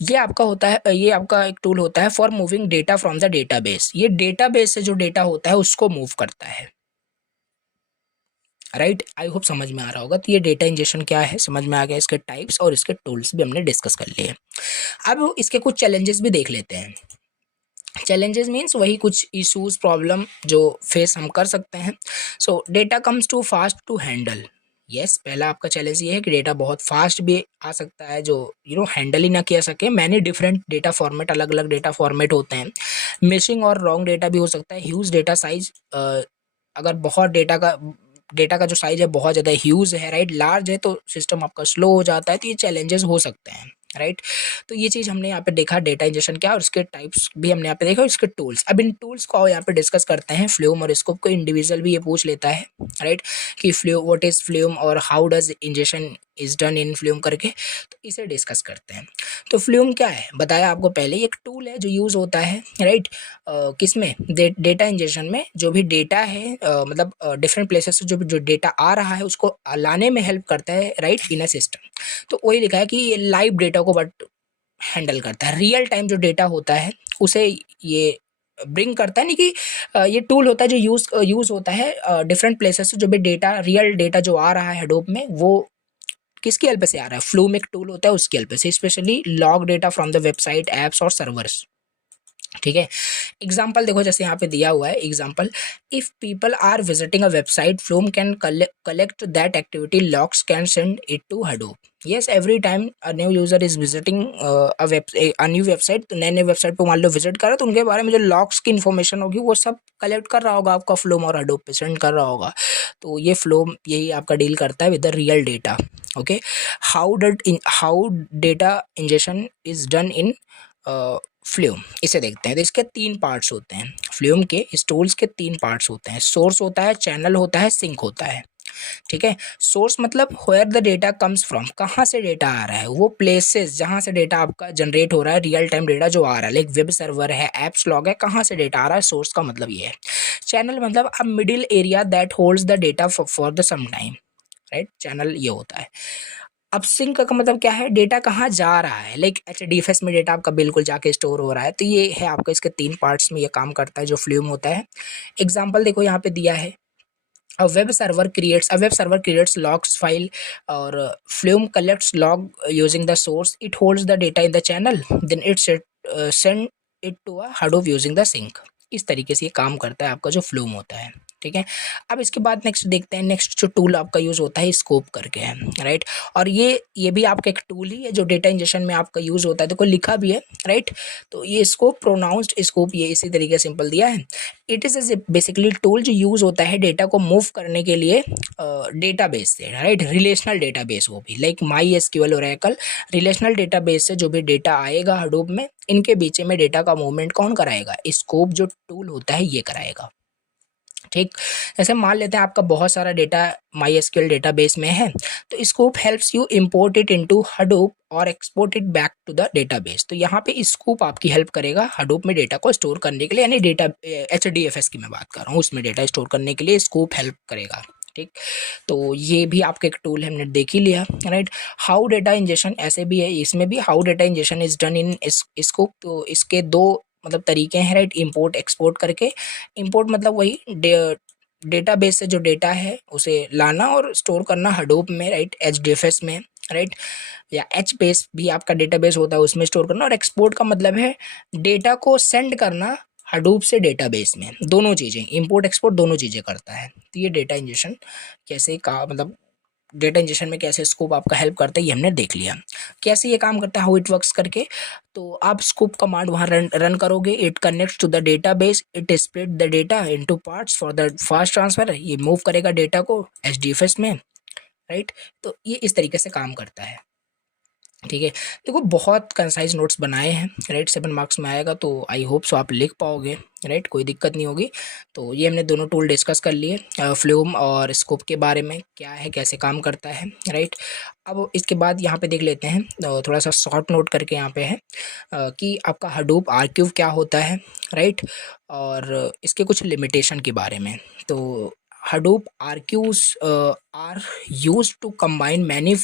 ये आपका होता है, ये आपका एक टूल होता है for moving data from the database. ये डेटाबेस से जो डेटा होता है उसको मूव करता है, राइट। आई होप समझ में आ रहा होगा। तो ये डेटा इंजेक्शन क्या है समझ में आ गया, इसके टाइप्स और इसके टूल्स भी हमने डिस्कस कर लिए। अब इसके कुछ चैलेंजेस भी देख लेते हैं। चैलेंजेस मीन्स वही कुछ इश्यूज प्रॉब्लम जो फेस हम कर सकते हैं। So data comes to fast to handle. Yes, पहला आपका चैलेंज ये है कि डेटा बहुत फास्ट भी आ सकता है जो हैंडल ही ना किया सके। मैनी डिफरेंट डेटा फॉर्मेट, अलग अलग डेटा फॉर्मेट होते हैं। मिसिंग और रॉन्ग डेटा भी हो सकता है। ह्यूज डेटा साइज, अगर बहुत डेटा का जो साइज है बहुत ज़्यादा ह्यूज है, राइट, लार्ज है, तो सिस्टम आपका स्लो हो जाता है। तो ये चैलेंजेस हो सकते हैं, राइट। तो ये चीज़ हमने यहाँ पे देखा, डेटा इंजेक्शन क्या, और उसके टाइप्स भी हमने यहाँ पे देखा, और इसके टूल्स। अब इन टूल्स को यहाँ पे डिस्कस करते हैं। फ्लूम और स्कोप को इंडिविजुअल भी ये पूछ लेता है, राइट, कि फ्लूम, व्हाट इज फ्लूम और how does injection is done in flume करके। तो इसे डिस्कस करते हैं। तो फ्लूम क्या है बताया आपको पहले, एक टूल है जो यूज़ होता है, राइट, किसमें, डेटा इंजेक्शन में। जो भी डेटा है, मतलब डिफरेंट प्लेसेस से जो डेटा आ रहा है उसको लाने में हेल्प करता है, राइट, इन अ सिस्टम। तो वही लिखा है कि ये लाइव डेटा को बट हैंडल करता है। रियल टाइम जो डेटा होता है उसे ये ब्रिंग करता है, नहीं कि ये टूल होता है जो यूज़ होता है डिफरेंट प्लेसेस से जो भी डेटा, रियल डेटा जो आ रहा है हडूप में, वो किसकी हेल्प से आ रहा है? फ्लूम एक टूल होता है उसकी हेल्प से, specially log data from the website, apps और सर्वर्स। ठीक है। एग्जाम्पल देखो, जैसे यहाँ पे दिया हुआ है example, if people are visiting a website, Flume can collect that activity logs, can send it to Hadoop. Yes, every time a new user is visiting a new website, तो नए नए वेबसाइट पे मान लो विजिट कर रहा है, तो उनके बारे में जो लॉग्स की इन्फॉर्मेशन होगी वो सब कलेक्ट कर रहा होगा आपका फ्लूम, और हडूप पे सेंड कर रहा होगा। तो ये फ्लूम यही आपका डील करता है with the real data. Okay. How data injection is done in flume, इसे देखते हैं। तो इसके तीन पार्ट्स होते हैं फ्लूम के, इस टूल्स के तीन पार्ट्स होते हैं। सोर्स होता है, चैनल होता है, सिंक होता है। ठीक है। सोर्स मतलब where the data comes from, कहाँ से डेटा आ रहा है, वो प्लेसेस जहाँ से डेटा आपका जनरेट हो रहा है, रियल टाइम डेटा जो आ रहा है, लाइक वेब सर्वर है, एप्स लॉग है, कहाँ से डेटा आ रहा है। सोर्स का मतलब ये है। चैनल मतलब a middle area that holds the data for the some time, right, channel ये होता है। अब सिंक का मतलब क्या है, डेटा कहाँ जा रहा है, लाइक HDFS में डेटा आपका बिल्कुल जाके स्टोर हो रहा है। तो ये है आपका, इसके तीन पार्ट्स में ये काम करता है जो फ्लूम होता है। एग्जाम्पल देखो यहाँ पे दिया है, a web server creates logs file, और Flume collects log using the source, it holds the data in the channel, then send it to a Hadoop using the sink। इस तरीके से ये काम करता है आपका जो फ्लूम होता है। ठीक है। अब इसके बाद नेक्स्ट देखते हैं, नेक्स्ट जो टूल आपका यूज़ होता है स्कोप करके है, राइट। और ये भी आपका एक टूल ही है जो डेटा इंजेक्शन में आपका यूज़ होता है। देखो लिखा भी है, राइट। तो ये स्कोप, प्रोनाउंस्ड स्कोप, ये इसी तरीके से सिंपल दिया है। इट इज़ बेसिकली टूल जो यूज़ होता है डेटा को मूव करने के लिए डेटाबेस से, राइट, रिलेशनल डेटाबेस, वो भी like MySQL, Oracle, relational database से जो भी डेटा आएगा हडूप में, इनके बीच में डेटा का मूवमेंट कौन कराएगा? स्कोप जो टूल होता है ये कराएगा। ठीक। जैसे मान लेते हैं आपका बहुत सारा डेटा MySQL डेटाबेस में है, तो Sqoop helps you import it into Hadoop और export it back to the database. तो यहाँ पे स्कूप आपकी हेल्प करेगा हडूप में डेटा को स्टोर करने के लिए, यानी डेटा HDFS की मैं बात कर रहा हूँ, उसमें डेटा स्टोर करने के लिए स्कूप हेल्प करेगा। ठीक। तो ये भी आपका एक टूल है, हमने देख ही लिया, राइट। हाउ डेटा इंजेक्शन ऐसे भी है, इसमें भी how data injection is done in scoop. तो इसके दो मतलब तरीके हैं, राइट, इंपोर्ट एक्सपोर्ट करके। इंपोर्ट मतलब वही डेटाबेस से जो डेटा है उसे लाना और स्टोर करना हडूप में, राइट, HDFS में, राइट, या एच बेस भी आपका डेटाबेस होता है उसमें स्टोर करना। और एक्सपोर्ट का मतलब है डेटा को सेंड करना हडूप से डेटाबेस में। दोनों चीज़ें, इंपोर्ट एक्सपोर्ट दोनों चीज़ें करता है। तो ये डेटा इंजेक्शन कैसे का मतलब डेटा इंजेक्शन में कैसे स्कूप आपका हेल्प करता है ये हमने देख लिया। कैसे ये काम करता है, हाउ इट वर्क्स करके। तो आप स्कूप कमांड वहाँ रन करोगे, it connects to the database, it split the data into parts for the fast transfer. ये मूव करेगा डेटा को HDFS में, राइट। तो ये इस तरीके से काम करता है। ठीक है। देखो बहुत कंसाइज नोट्स बनाए हैं, राइट, 7 मार्क्स में आएगा, तो आई होप सो आप लिख पाओगे, राइट, कोई दिक्कत नहीं होगी। तो ये हमने दोनों टूल डिस्कस कर लिए, फ्लूम और स्कोप के बारे में, क्या है कैसे काम करता है, राइट। अब इसके बाद यहाँ पे देख लेते हैं, थोड़ा सा शॉर्ट नोट करके यहाँ पे है कि आपका हडूप आर्क्यूव क्या होता है, राइट, और इसके कुछ लिमिटेशन के बारे में। तो Hadoop archives are used to combine many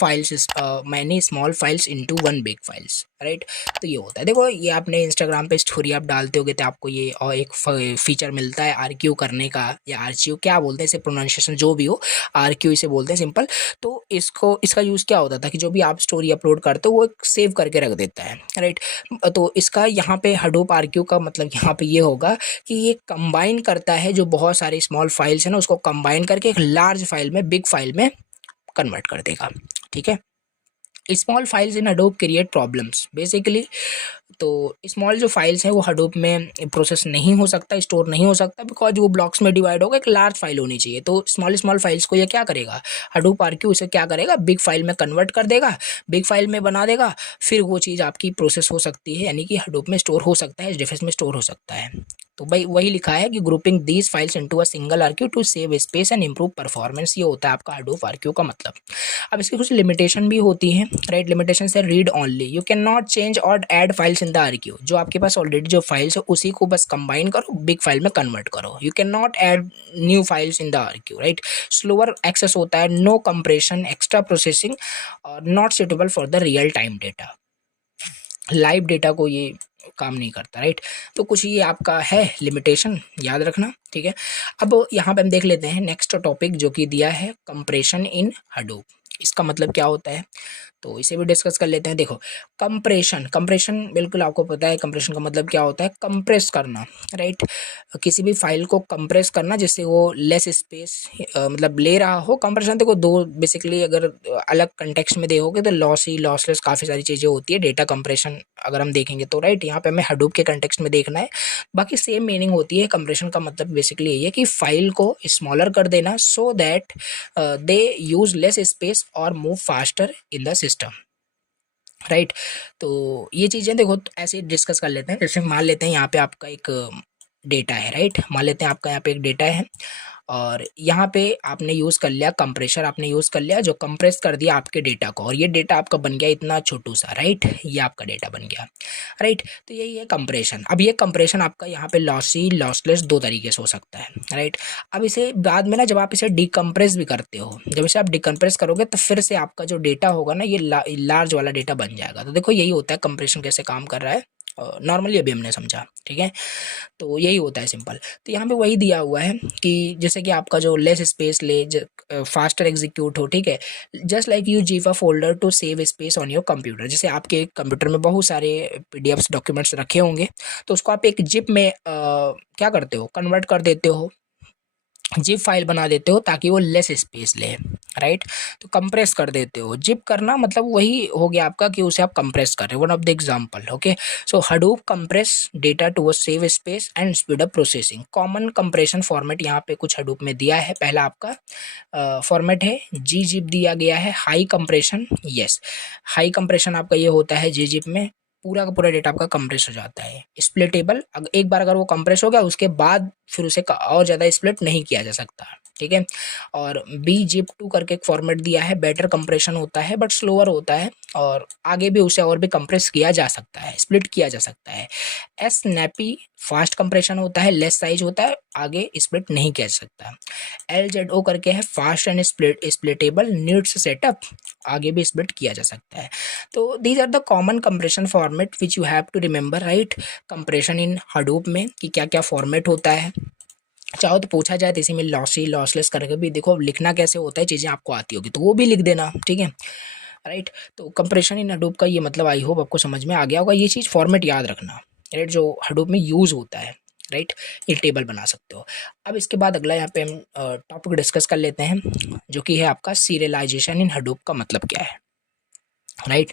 small files into one big files, right. तो ये होता है, देखो ये आपने इंस्टाग्राम पे स्टोरी आप डालते होगे तो आपको ये और एक फीचर मिलता है आर्क्यू करने का, या आर्च्यू क्या बोलते हैं इसे, प्रोनाउंसिएशन जो भी हो, आर्क्यू इसे बोलते हैं सिंपल। तो इसका यूज़ क्या होता था कि जो भी आप स्टोरी अपलोड करते हो वो सेव करके रख देता है, राइट। तो इसका यहाँ पे हडूप आर्क्यू का मतलब यहाँ पे ये होगा कि ये कंबाइन करता है जो बहुत सारे स्मॉल फाइल्स है ना, उसको कंबाइन करके एक लार्ज फाइल में, बिग फाइल में कन्वर्ट कर देगा, ठीक है। Small files in Hadoop create problems basically. तो स्मॉल जो फाइल्स हैं वो हडूप में प्रोसेस नहीं हो सकता, स्टोर नहीं हो सकता, बिकॉज वो ब्लॉक्स में डिवाइड होगा, एक लार्ज फाइल होनी चाहिए। तो स्मॉल स्मॉल फाइल्स को ये क्या करेगा, हडूप आर्क्यू इसे क्या करेगा, बिग फाइल में कन्वर्ट कर देगा, बिग फाइल में बना देगा, फिर वो चीज़ आपकी प्रोसेस हो सकती है, यानी कि हडूप में स्टोर हो सकता है, एचडीएफएस में स्टोर हो सकता है। तो भाई वही लिखा है कि grouping these files into a single archive to save space and improve performance, ये होता है आपका हडूप आर्क्यू का मतलब। अब इसकी कुछ लिमिटेशन भी होती हैं, राइट। लिमिटेशन से read only, you can not change और ऐड फाइल्स इन द आर्क्यू, जो आपके पास ऑलरेडी जो फाइल्स है उसी को बस कंबाइन करो, बिग फाइल में कन्वर्ट करो, you can not add new files in the archive, right. Slower access होता है, नो कंप्रेशन, एक्स्ट्रा प्रोसेसिंग, और not suitable for the real time data, live data को ये काम नहीं करता, राइट। तो कुछ ये आपका है लिमिटेशन, याद रखना, ठीक है। अब यहाँ पे हम देख लेते हैं नेक्स्ट टॉपिक जो कि दिया है कंप्रेशन इन हडूप। इसका मतलब क्या होता है, तो इसे भी डिस्कस कर लेते हैं। देखो कंप्रेशन, कंप्रेशन बिल्कुल आपको पता है कंप्रेशन का मतलब क्या होता है, कंप्रेस करना, राइट। किसी भी फाइल को कंप्रेस करना जिससे वो लेस स्पेस मतलब ले रहा हो। कंप्रेशन देखो दो बेसिकली, अगर अलग कंटेक्स्ट में देखोगे तो लॉसी, लॉसलेस, काफ़ी सारी चीज़ें होती है डेटा कंप्रेशन अगर हम देखेंगे तो, राइट। यहाँ पे हमें हडूप के कंटेक्स्ट में देखना है, बाकी सेम मीनिंग होती है। कंप्रेशन का मतलब बेसिकली यही है कि फाइल को स्मॉलर कर देना so that they use less space और move faster in the system, right. तो ये चीज़ें देखो तो ऐसे डिस्कस कर लेते हैं। जैसे मान लेते हैं यहाँ पे आपका एक डेटा है, राइट। मान लेते हैं आपका यहाँ पे एक डेटा है और यहाँ पे आपने यूज़ कर लिया कंप्रेशर, आपने यूज़ कर लिया जो कंप्रेस कर दिया आपके डेटा को, और ये डेटा आपका बन गया इतना छोटू सा, राइट। ये आपका डेटा बन गया, राइट। तो यही है कंप्रेशन। अब ये कंप्रेशन आपका यहाँ पे लॉसी, लॉसलेस दो तरीके से हो सकता है, राइट। अब इसे बाद में ना जब आप इसे डिकम्प्रेस भी करते हो, जब इसे आप डिकम्प्रेस करोगे तो फिर से आपका जो डेटा होगा ना ये लार्ज वाला डेटा बन जाएगा। तो देखो यही होता है कंप्रेशन कैसे काम कर रहा है, नॉर्मली अभी हमने समझा, ठीक है। तो यही होता है सिंपल। तो यहाँ पे वही दिया हुआ है कि जैसे कि आपका जो लेस स्पेस ले, फास्टर एग्जीक्यूट हो, ठीक है। Just like you give a folder to save space on your computer, जैसे आपके कंप्यूटर में बहुत सारे पीडीएफ्स डॉक्यूमेंट्स रखे होंगे, तो उसको आप एक जिप में क्या करते हो, कन्वर्ट कर देते हो, जिप फाइल बना देते हो ताकि वो लेस स्पेस ले, राइट। तो कंप्रेस कर देते हो, जिप करना मतलब वही हो गया आपका कि उसे आप कंप्रेस कर रहे हो, one of the example, okay. So Hadoop compress data to save space and speed up processing. Common compression format यहाँ पे कुछ हडूप में दिया है। पहला आपका फॉर्मेट है जी जिप दिया गया है, high compression, yes. High compression आपका ये होता है जी जिप में पूरा का पूरा डेटा आपका कंप्रेस हो जाता है। स्प्लिटेबल, एक बार अगर वो कंप्रेस हो गया उसके बाद फिर उसे और ज़्यादा स्प्लिट नहीं किया जा सकता, ठीक है। और बी जिप टू करके एक फॉर्मेट दिया है, बेटर कंप्रेशन होता है बट स्लोअर होता है, और आगे भी उसे और भी कंप्रेस किया जा सकता है, स्प्लिट किया जा सकता है। एस स्नैपी फास्ट कंप्रेशन होता है, लेस साइज होता है, आगे स्प्लिट नहीं किया जा सकता। एल जेड ओ करके है fast and splittable, needs setup, आगे भी स्प्लिट किया जा सकता है। तो these are the common compression format which you have to remember, right. Compression in Hadoop में कि क्या क्या फॉर्मेट होता है। चाहो तो पूछा जाए तो इसी में लॉसी, लॉसलेस करके भी देखो लिखना कैसे होता है, चीज़ें आपको आती होगी तो वो भी लिख देना, ठीक है, राइट। तो कंप्रेशन इन हडूप का ये मतलब आई होप आपको समझ में आ गया होगा। ये चीज़ फॉर्मेट याद रखना, राइट, जो हडूप में यूज़ होता है, राइट। ये टेबल बना सकते हो। अब इसके बाद अगला यहाँ पे हम टॉपिक डिस्कस कर लेते हैं जो कि है आपका सीरियलाइजेशन इन हडूप का मतलब क्या है, right.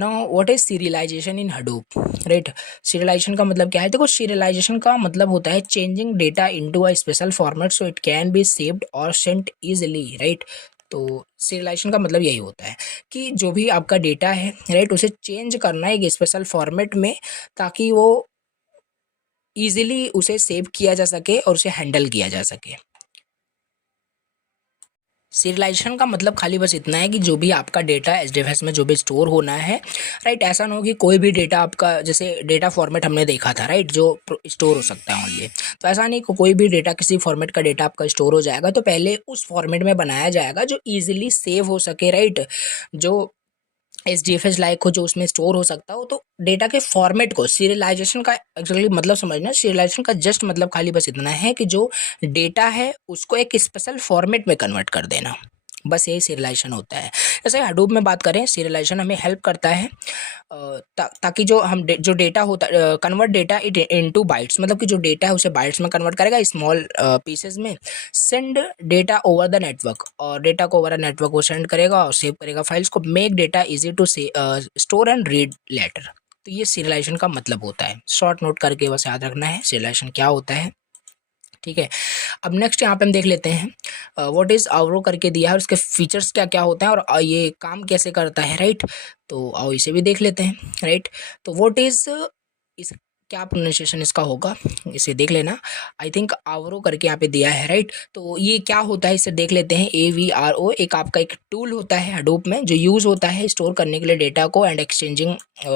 Now what is serialisation in Hadoop, right. Serialisation का मतलब क्या है, देखो सीरियलाइजेशन का मतलब होता है changing data into a special format so it can be saved और सेंट इजीली, राइट। तो सीरियलाइजेशन का मतलब यही होता है कि जो भी आपका डेटा है राइट, उसे चेंज करना एक स्पेशल फॉर्मेट में, ताकि वो ईजिली उसे सेव किया जा सके और उसे हैंडल किया जा सके। सीरियलाइजेशन का मतलब खाली बस इतना है कि जो भी आपका डेटा एचडीएफएस में जो भी स्टोर होना है राइट, ऐसा ना हो कि कोई भी डेटा आपका, जैसे डेटा फॉर्मेट हमने देखा था राइट, जो स्टोर हो सकता है ओनली, तो ऐसा नहीं कोई भी डेटा किसी फॉर्मेट का डेटा आपका स्टोर हो जाएगा तो पहले उस फॉर्मेट में बनाया जाएगा जो ईजिली सेव हो सके राइट, जो एच लाइक हो, जो उसमें स्टोर हो सकता हो। तो डेटा के फॉर्मेट को सीरियलाइजेशन का एक्चुअली मतलब समझना, सीरियलाइजेशन का जस्ट मतलब खाली बस इतना है कि जो डेटा है उसको एक स्पेशल फॉर्मेट में कन्वर्ट कर देना, बस यही सीरियलाइजेशन होता है। जैसे हडूप में बात करें, सीरियलाइजेशन हमें हेल्प करता है ताकि जो जो डेटा होता है, convert data it into bytes, मतलब कि जो डेटा है उसे बाइट्स में कन्वर्ट करेगा, स्मॉल पीसेस में। Send data over the network, और डेटा को ओवर द नेटवर्क वो सेंड करेगा और सेव करेगा फाइल्स को। Make data easy to store and read later. तो ये सीरियलाइजेशन का मतलब होता है, शॉर्ट नोट करके बस याद रखना है सीरियलाइजेशन क्या होता है। ठीक है, अब नेक्स्ट यहाँ पे हम देख लेते हैं व्हाट इज़ आवरो करके दिया है, उसके फीचर्स क्या क्या होते हैं और ये काम कैसे करता है राइट। तो आओ इसे भी देख लेते हैं राइट। तो व्हाट इज़, इस क्या प्रोनाउंसिएशन इसका होगा, इसे देख लेना। आई थिंक आवरो करके यहाँ पे दिया है राइट। तो ये क्या होता है इसे देख लेते हैं। AVRO एक आपका एक टूल होता है हडूप में जो यूज़ होता है स्टोर करने के लिए डेटा को and exchanging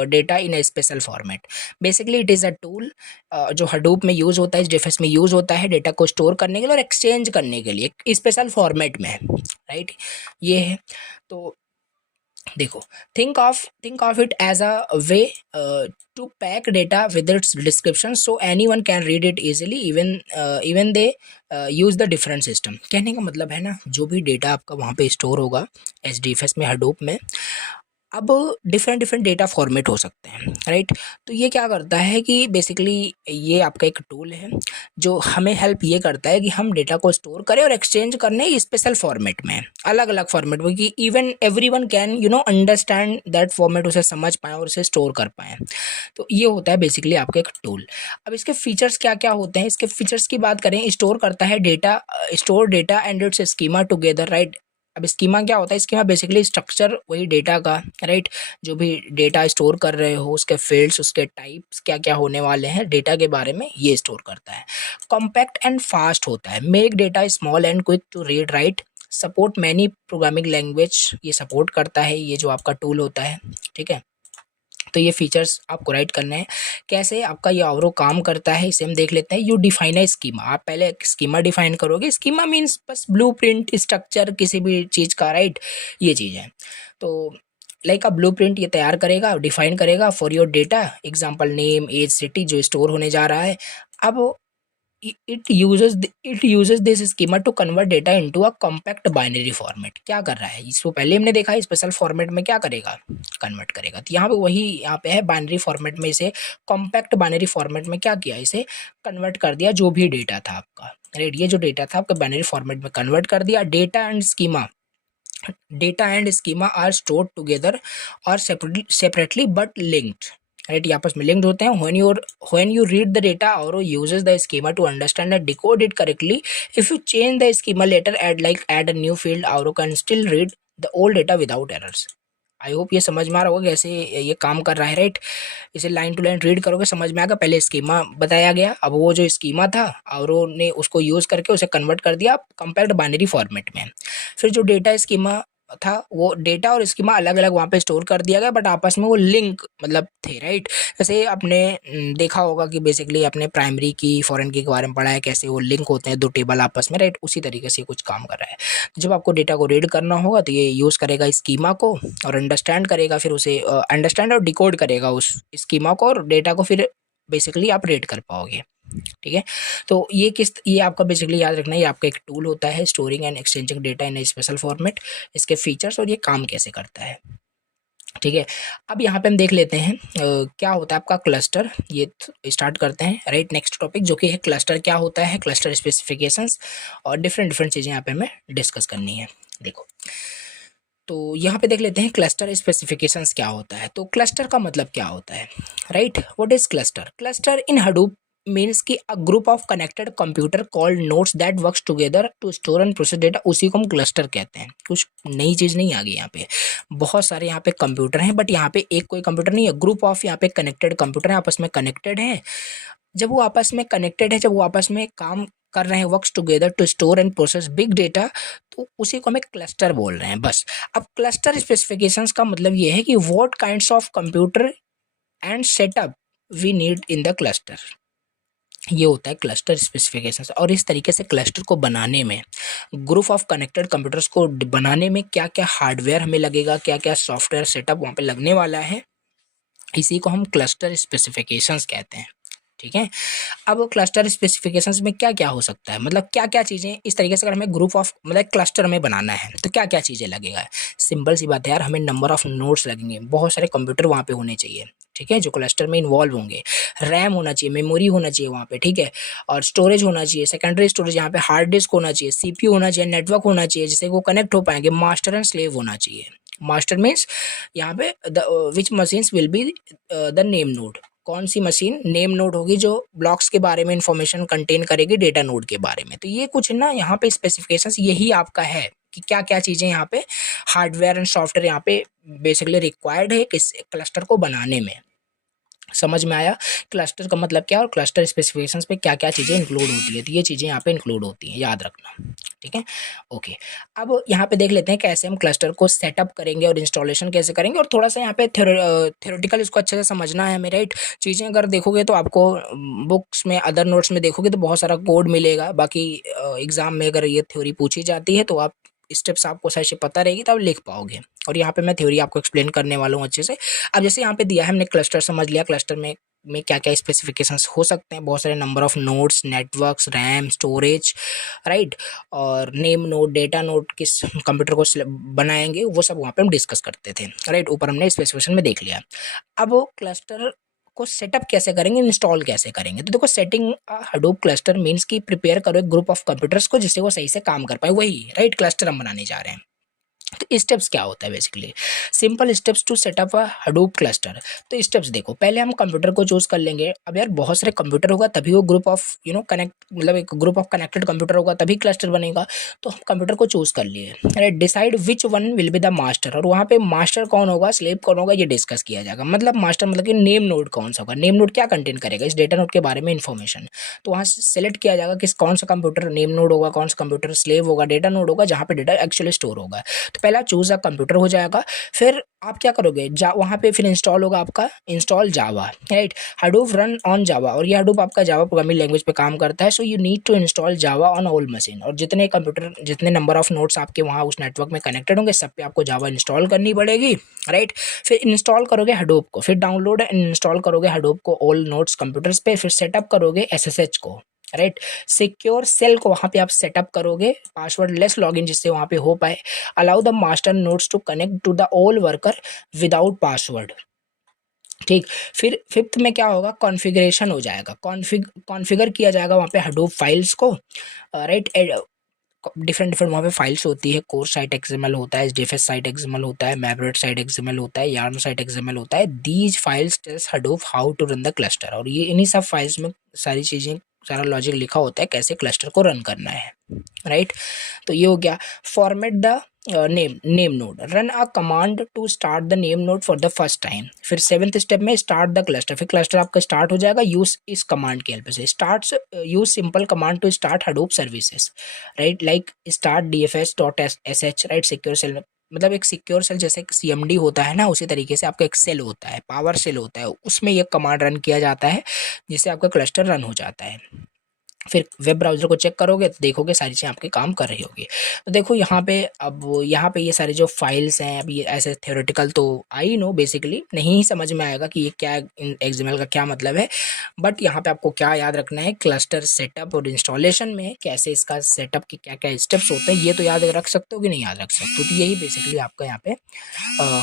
data in A special format. Basically it is a tool जो हडूप में यूज़ होता है, जेफएस में यूज़ होता है डेटा को स्टोर करने के लिए और एक्सचेंज करने के लिए स्पेशल फॉर्मेट में राइट, ये है। तो देखो, think of it as a way to pack data with its description so anyone can read it easily, even they use the different system। कहने का मतलब है ना, जो भी डेटा आपका वहाँ पे स्टोर होगा एचडीएफएस में, हडूप में, अब डिफरेंट डिफरेंट डेटा फॉर्मेट हो सकते हैं राइट। तो ये क्या करता है कि बेसिकली ये आपका एक टूल है जो हमें हेल्प ये करता है कि हम डेटा को स्टोर करें और एक्सचेंज करने स्पेशल फॉर्मेट में, अलग अलग फॉर्मेट में, कि even everyone can understand that format, उसे समझ पाएँ और उसे स्टोर कर पाएँ। तो ये होता है बेसिकली आपका एक टूल। अब इसके फीचर्स क्या क्या होते हैं, इसके फीचर्स की बात करें, स्टोर करता है data, store data and it's schema together right. अब स्कीमा क्या होता है, स्कीमा बेसिकली स्ट्रक्चर वही डेटा का राइट, जो भी डेटा स्टोर कर रहे हो उसके फील्ड्स, उसके टाइप्स क्या क्या होने वाले हैं डेटा के बारे में, ये स्टोर करता है। कॉम्पैक्ट एंड फास्ट होता है, make data small and quick to read write, support many programming language, ये सपोर्ट करता है ये जो आपका टूल होता है। ठीक है, तो ये फीचर्स आपको राइट करने हैं। कैसे आपका ये आवरो काम करता है इसे हम देख लेते हैं। यू डिफाइन ए स्कीमा, आप पहले एक स्कीमा डिफाइन करोगे। स्कीमा मीन्स बस ब्लूप्रिंट, स्ट्रक्चर किसी भी चीज़ का राइट, ये चीज़ है। तो लाइक अ ब्लूप्रिंट ये तैयार करेगा, डिफाइन करेगा for your data, example name, age, city जो स्टोर होने जा रहा है। अब it uses this schema to convert data into a compact binary format। क्या कर रहा है, इसको पहले हमने देखा है स्पेशल फॉर्मेट में क्या करेगा, कन्वर्ट करेगा। तो यहाँ पे वही यहाँ पे है बाइनरी फॉर्मेट में, इसे कॉम्पैक्ट बाइनरी फॉर्मेट में क्या किया, इसे कन्वर्ट कर दिया जो भी डेटा था आपका राइट। ये जो डेटा था आपका बाइनरी फॉर्मेट में कन्वर्ट कर दिया। Data and schema are stored together और सेपरेटली बट लिंक्ड राइट, ये आपस में लिंक्ड होते हैं। when you read the data, Auro uses the schema to understand and decode it correctly। if you change the schema later, add a new field, Auro can still read the old data without errors। I hope ये समझ में आ रहा होगा कैसे ये काम कर रहा है राइट। इसे लाइन टू लाइन रीड करोगे समझ में आएगा। पहले स्कीमा बताया गया, अब वो जो स्कीमा था औरों ने उसको यूज़ करके उसे कन्वर्ट कर दिया कंपेयर्ड बाइनरी फॉर्मेट में। फिर जो डेटा स्कीमा था वो डेटा और स्कीमा अलग अलग वहाँ पे स्टोर कर दिया गया, बट आपस में वो लिंक मतलब थे राइट। जैसे आपने देखा होगा कि बेसिकली अपने प्राइमरी की फॉरेन की के बारे में पढ़ा है, कैसे वो लिंक होते हैं दो टेबल आपस में राइट, उसी तरीके से कुछ काम कर रहा है। जब आपको डेटा को रीड करना होगा तो ये यूज़ करेगा स्कीमा को और अंडरस्टैंड करेगा, फिर उसे अंडरस्टैंड और डिकोड करेगा उस स्कीमा को, और डेटा को फिर बेसिकली आप रीड कर पाओगे। ठीक है, तो ये आपका बेसिकली याद रखना, ये आपका एक टूल होता है storing and exchanging data in A special format, इसके फीचर्स और ये काम कैसे करता है। ठीक है, अब यहाँ पे हम देख लेते हैं क्या होता है आपका क्लस्टर। ये स्टार्ट करते हैं राइट, नेक्स्ट टॉपिक जो कि है क्लस्टर क्या होता है, क्लस्टर स्पेसिफिकेशंस और डिफरेंट चीज़ें यहाँ पे हमें डिस्कस करनी है। देखो, तो यहाँ पे देख लेते हैं क्लस्टर स्पेसिफिकेशंस क्या होता है। तो क्लस्टर का मतलब क्या होता है right, what is cluster. Cluster in Hadoop means कि a group of connected computer called nodes that works together to store and process data, उसी को हम क्लस्टर कहते हैं। कुछ नई चीज़ नहीं आ गई यहाँ पे, बहुत सारे यहाँ पे कंप्यूटर हैं, बट यहाँ पे एक कोई कंप्यूटर नहीं है, ग्रुप ऑफ यहाँ पे कनेक्टेड कंप्यूटर है, आपस में कनेक्टेड है। जब वो आपस में कनेक्टेड है, जब वो आपस में काम कर रहे हैं, works together to store and process big data, तो उसी को हम एक क्लस्टर बोल रहे हैं बस। अब क्लस्टर स्पेसिफिकेशंस का मतलब ये है कि what kinds of computer and setup we need in the cluster, ये होता है क्लस्टर स्पेसिफिकेशंस। और इस तरीके से क्लस्टर को बनाने में, ग्रुप ऑफ कनेक्टेड कंप्यूटर्स को बनाने में क्या क्या हार्डवेयर हमें लगेगा, क्या क्या सॉफ्टवेयर सेटअप वहाँ पे लगने वाला है, इसी को हम क्लस्टर स्पेसिफिकेशंस कहते हैं। ठीक है, अब क्लस्टर स्पेसिफिकेशंस में क्या क्या हो सकता है, मतलब क्या क्या चीज़ें, इस तरीके से अगर हमें ग्रुप ऑफ मतलब क्लस्टर में बनाना है तो क्या क्या चीज़ें लगेगा। सिंपल सी बात है यार, हमें नंबर ऑफ नोड्स लगेंगे, बहुत सारे कंप्यूटर वहाँ पे होने चाहिए। ठीक है, जो क्लस्टर में इन्वॉल्व होंगे, रैम होना चाहिए, मेमोरी होना चाहिए वहाँ पे, ठीक है, और स्टोरेज होना चाहिए, सेकेंडरी स्टोरेज यहाँ पे हार्ड डिस्क होना चाहिए, सीपीयू होना चाहिए, नेटवर्क होना चाहिए जिससे वो कनेक्ट हो पाएंगे, मास्टर एंड स्लेव होना चाहिए। मास्टर मीन्स यहाँ पे which machines will be the name node, कौन सी मशीन नेम नोड होगी जो ब्लॉक्स के बारे में इंफॉर्मेशन कंटेन करेगी डेटा नोड के बारे में। तो ये कुछ ना यहाँ पे स्पेसिफिकेशंस यही आपका है कि क्या क्या चीज़ें यहाँ पे हार्डवेयर एंड सॉफ्टवेयर यहाँ पे बेसिकली रिक्वायर्ड है किस क्लस्टर को बनाने में। समझ में आया क्लस्टर का मतलब क्या और क्लस्टर स्पेसिफिकेशंस पे क्या क्या चीज़ें इंक्लूड होती है, तो ये चीज़ें यहाँ पे इंक्लूड होती हैं, याद रखना। ठीक है, ओके। अब यहाँ पे देख लेते हैं कैसे हम क्लस्टर को सेटअप करेंगे और इंस्टॉलेशन कैसे करेंगे, और थोड़ा सा यहाँ पे थ्योरेटिकल इसको अच्छे से समझना है हमें, राइट। चीज़ें अगर देखोगे तो आपको बुक्स में, अदर नोट्स में देखोगे तो बहुत सारा कोड मिलेगा, बाकी एग्जाम में अगर ये थ्योरी पूछी जाती है तो आप स्टेप्स आपको सही से पता रहेगी तो आप लिख पाओगे। और यहाँ पे मैं थ्योरी आपको एक्सप्लेन करने वाला हूँ अच्छे से। अब जैसे यहाँ पे दिया है हमने क्लस्टर समझ लिया, क्लस्टर में क्या क्या स्पेसिफिकेशंस हो सकते हैं, बहुत सारे number of nodes, networks, RAM, storage, right, और नेम नोड, डेटा नोड किस कंप्यूटर को बनाएंगे वो सब वहाँ पे हम डिस्कस करते थे, राइट। ऊपर हमने स्पेसिफिकेशन में देख लिया। अब वो क्लस्टर को सेटअप कैसे करेंगे, इंस्टॉल कैसे करेंगे, तो देखो सेटिंग हडूप क्लस्टर मीन्स कि प्रिपेयर करो एक ग्रुप ऑफ कंप्यूटर्स को जिससे वो सही से काम कर पाए, वही राइट क्लस्टर हम बनाने जा रहे हैं। तो स्टेप्स क्या होता है basically, simple steps to setup a Hadoop cluster. तो स्टेप्स देखो, पहले हम कंप्यूटर को चूज कर लेंगे। अब यार बहुत सारे कंप्यूटर होगा तभी वो ग्रुप ऑफ कनेक्ट, मतलब एक ग्रुप ऑफ कनेक्टेड कंप्यूटर होगा तभी क्लस्टर बनेगा। तो हम कंप्यूटर को चूज कर लिए, right. Decide which one will be the master, और वहाँ पे मास्टर कौन होगा, स्लेव कौन होगा, ये डिस्कस किया जाएगा। मतलब मास्टर मतलब कि नेम नोड कौन सा होगा, नेम नोड क्या कंटेन करेगा इस डेटा नोड के बारे में इन्फॉर्मेशन। तो वहाँ सेलेक्ट किया जाएगा किस कौन सा कंप्यूटर नेम नोड होगा, कौन सा कंप्यूटर स्लेव होगा, डेटा नोड होगा जहाँ पे डेटा एक्चुअली स्टोर होगा। तो पहला चूज अ कंप्यूटर हो जाएगा। फिर आप क्या करोगे, वहाँ पे फिर इंस्टॉल होगा आपका install Java, right. Hadoop run on Java, और ये हडूप आपका जावा प्रोग्रामिंग लैंग्वेज पे काम करता है। So you need to install Java on all machine, और जितने कंप्यूटर, जितने नंबर ऑफ नोड्स आपके वहाँ उस नेटवर्क में कनेक्टेड होंगे सब पे आपको जावा इंस्टॉल करनी पड़ेगी, राइट। फिर इंस्टॉल करोगे हडूप को, फिर डाउनलोड एंड इंस्टॉल करोगे हडूप को ऑल नोड्स कंप्यूटर्स पे, फिर सेटअप करोगे एसएसएच को, राइट। सिक्योर सेल को वहाँ पे आप सेटअप करोगे, पासवर्ड लेस लॉगिन जिससे वहाँ पे हो पाए। Allow the master nodes to connect to the all worker without password, ठीक। फिर फिफ्थ में क्या होगा, कॉन्फ़िगरेशन हो जाएगा, कॉन्फ़िगर किया जाएगा वहाँ पे हडूप फाइल्स को, राइट। डिफरेंट डिफरेंट वहाँ पे फाइल्स होती है, कोर साइट एक्सएमएल होता है, एचडीएफएस साइट एक्सएमएल होता है, मैपरेट साइट एक्सएमएल होता है, यार्न साइट एक्सएमएल होता है। These files tells Hadoop how to run the cluster, और ये इन्हीं सब फाइल्स में सारी चीज़ें, सारा लॉजिक लिखा होता है कैसे क्लस्टर को रन करना है, राइट। तो ये हो गया। Format the name node, run a command to start the name node for the first time. फिर सेवंथ स्टेप में स्टार्ट द क्लस्टर, फिर क्लस्टर आपका स्टार्ट हो जाएगा यूज इस कमांड की हेल्प से। Start use simple command to start Hadoop services, right, like start dfs.sh, right. Secure shell मतलब एक सिक्योर सेल जैसे CMD होता है ना, उसी तरीके से आपका एक सेल होता है, पावर सेल होता है, उसमें ये कमांड रन किया जाता है जिससे आपका क्लस्टर रन हो जाता है। फिर वेब ब्राउज़र को चेक करोगे तो देखोगे सारी चीज़ें आपके काम कर रही होगी। तो देखो यहाँ पे, अब यहाँ पे ये सारे जो फाइल्स हैं, अब ये ऐसे थ्योरेटिकल तो आई नो बेसिकली नहीं ही समझ में आएगा कि ये क्या XML का क्या मतलब है, बट यहाँ पे आपको क्या याद रखना है, क्लस्टर सेटअप और इंस्टॉलेशन में कैसे इसका सेटअप के क्या क्या स्टेप्स होते हैं ये तो याद रख सकते हो कि नहीं याद रख सकते हो, तो यही बेसिकली आपका यहाँ पे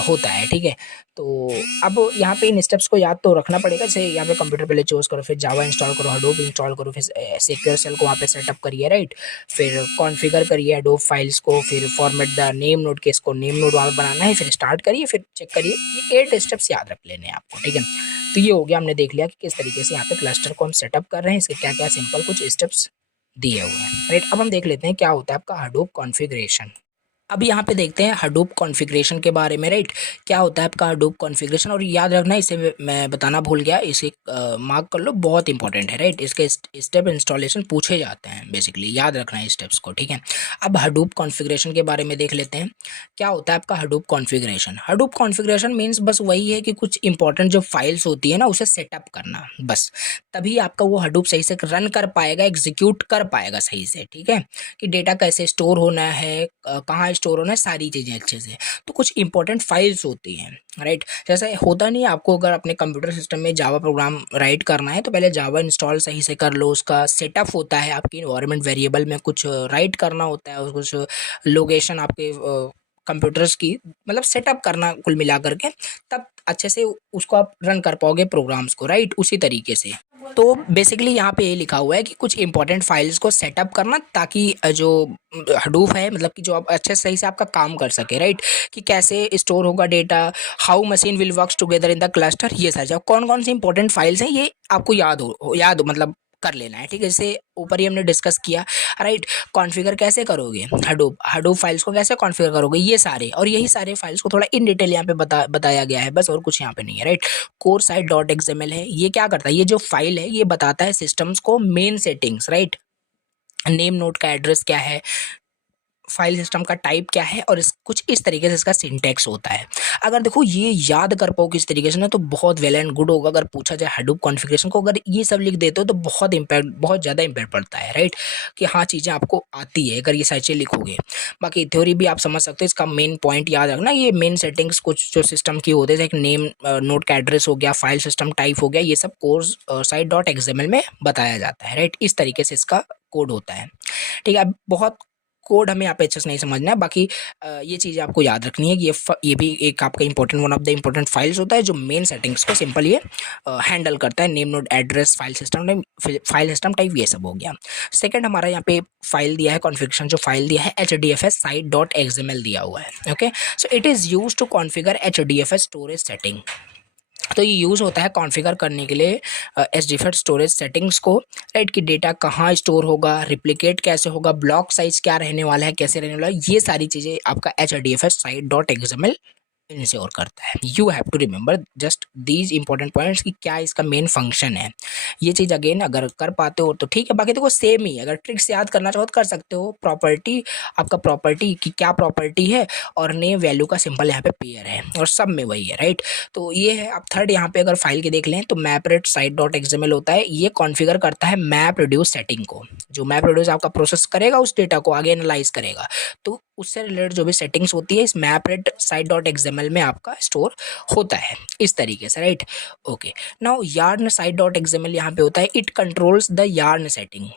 होता है, ठीक है। तो अब यहाँ पे इन स्टेप्स को याद तो रखना पड़ेगा। जैसे यहाँ पे कंप्यूटर पहले चूज करो, फिर जावा इंस्टॉल करो, हडूप इंस्टॉल करो, फिर सिक्योर सेल को वहाँ पे सेटअप करिए, राइट। फिर कॉन्फ़िगर करिए एडोब फाइल्स को, फिर फॉर्मेट द नेम नोड के, इसको नेम नोड वहाँ पे बनाना है, फिर स्टार्ट करिए, फिर चेक करिए। ये 8 स्टेप्स याद रख लेने हैं आपको, ठीक है। तो ये हो गया, हमने देख लिया कि किस तरीके से यहाँ पे क्लस्टर को हम सेटअप कर रहे हैं, इसके क्या-क्या सिंपल कुछ स्टेप्स दिए हुए हैं, राइट। अब हम देख लेते हैं क्या होता है आपका हडूप कॉन्फ़िगरेशन। अब यहाँ पे देखते हैं हडूप कॉन्फ़िगरेशन के बारे में, राइट। क्या होता है आपका हडूप कॉन्फ़िगरेशन, और याद रखना, इसे मैं बताना भूल गया, इसे मार्क कर लो, बहुत इंपॉर्टेंट है, राइट। इसके स्टेप इंस्टॉलेशन पूछे जाते हैं बेसिकली, याद रखना है स्टेप्स को, ठीक है। अब हडूप कॉन्फ़िगरेशन के बारे में देख लेते हैं। क्या होता है आपका Hadoop configuration. Hadoop configuration means बस वही है कि कुछ इंपॉर्टेंट जो फाइल्स होती है ना, उसे सेटअप करना, बस। तभी आपका वो हडूप सही से रन कर पाएगा, एग्जीक्यूट कर पाएगा सही से, ठीक है। कि डेटा कैसे स्टोर होना है, कहाँ स्टोर होना है, सारी चीज़ें अच्छे से। तो कुछ इंपॉर्टेंट फाइल्स होती हैं, राइट। जैसे होता नहीं है, आपको अगर अपने कंप्यूटर सिस्टम में जावा प्रोग्राम राइट करना है तो पहले जावा इंस्टॉल सही से कर लो, उसका सेटअप होता है, आपकी इन्वायरमेंट वेरिएबल में कुछ राइट करना होता है, और कुछ लोकेशन आपके कंप्यूटर्स की मतलब सेटअप करना कुल मिला करके, तब अच्छे से उसको आप रन कर पाओगे प्रोग्राम्स को, राइट। उसी तरीके से तो बेसिकली यहाँ पे ये लिखा हुआ है कि कुछ इंपॉर्टेंट फाइल्स को सेटअप करना, ताकि जो हडूप है, मतलब कि जो आप अच्छे सही से आपका काम कर सके, राइट। कि कैसे स्टोर होगा data, how machine will works together in the cluster, ये सारे जब कौन कौन सी इंपॉर्टेंट फाइल्स हैं ये आपको याद हो मतलब कर लेना है, ठीक है। जैसे ऊपर ही हमने डिस्कस किया, राइट। कॉन्फ़िगर कैसे करोगे, हडूप फाइल्स को कैसे कॉन्फ़िगर करोगे, ये सारे, और यही सारे फाइल्स को थोड़ा इन डिटेल यहाँ पे बताया गया है, बस और कुछ यहाँ पे नहीं है, right. Core site dot XML है, ये क्या करता है, ये जो फाइल है ये बताता है सिस्टम्स को main settings, right. Name node का एड्रेस क्या है, फाइल सिस्टम का टाइप क्या है, और कुछ इस तरीके से इसका सिंटैक्स होता है। अगर देखो ये याद कर पाओ किस तरीके से ना, तो बहुत वेल एंड गुड होगा। अगर पूछा जाए हडूप कॉन्फ़िगरेशन को, अगर ये सब लिख देते हो तो बहुत ज़्यादा इम्पैक्ट पड़ता है, राइट। कि हाँ चीज़ें आपको आती है अगर ये सारी चीज़ें लिखोगे। बाकी थ्योरी भी आप समझ सकते हो, इसका मेन पॉइंट याद रखना, ये मेन सेटिंग्स कुछ जो सिस्टम की होते हैं, एक नेम नोड का एड्रेस हो गया, फाइल सिस्टम टाइप हो गया, ये सब कोर्स साइट डॉट एक्सएमएल में बताया जाता है, राइट। इस तरीके से इसका कोड होता है, ठीक है। अब बहुत कोड हमें यहाँ पे अच्छे से नहीं समझना है, बाकी ये चीज़ें आपको याद रखनी है कि ये भी एक आपका important one of the important files होता है, जो मेन सेटिंग्स को सिंपल ये हैंडल करता है। Name node address, file system type, ये सब हो गया। सेकंड हमारा यहाँ पे फाइल दिया है कॉन्फ़िगरेशन, जो फाइल दिया है HDFS साइट डॉट एक्सएमएल दिया हुआ है, okay. So it is use to configure HDFS storage setting. तो ये यूज़ होता है कॉन्फ़िगर करने के लिए HDFS स्टोरेज सेटिंग्स को, राइट। कि डेटा कहाँ स्टोर होगा, रिप्लिकेट कैसे होगा, ब्लॉक साइज़ क्या रहने वाला है, कैसे रहने वाला है, ये सारी चीज़ें आपका HDFS site dot XML ensure करता है। You have to remember just these important points कि क्या इसका मेन फंक्शन है। ये चीज़ अगेन अगर कर पाते हो तो ठीक है, बाकी देखो सेम ही, अगर ट्रिक्स याद करना चाहो तो कर सकते हो। प्रॉपर्टी, आपका प्रॉपर्टी की क्या प्रॉपर्टी है, और नेम वैल्यू का सिंपल यहाँ पे पेयर है, और सब में वही है, राइट। तो ये है। अब थर्ड यहाँ पे अगर फाइल के देख लें तो मैपरेट साइट डॉट एक्सएमएल होता है, ये कॉन्फ़िगर करता है मैप रिड्यूस सेटिंग को। जो मैप रिड्यूस आपका प्रोसेस करेगा, उस डेटा को आगे एनालाइज करेगा, तो उससे रिलेटेड जो भी सेटिंग्स होती है इस मैपरेट साइट डॉट एक्सएमएल में आपका स्टोर होता है, इस तरीके से, right. Okay, now yarn site dot XML यहाँ पे होता है, it controls the yarn setting,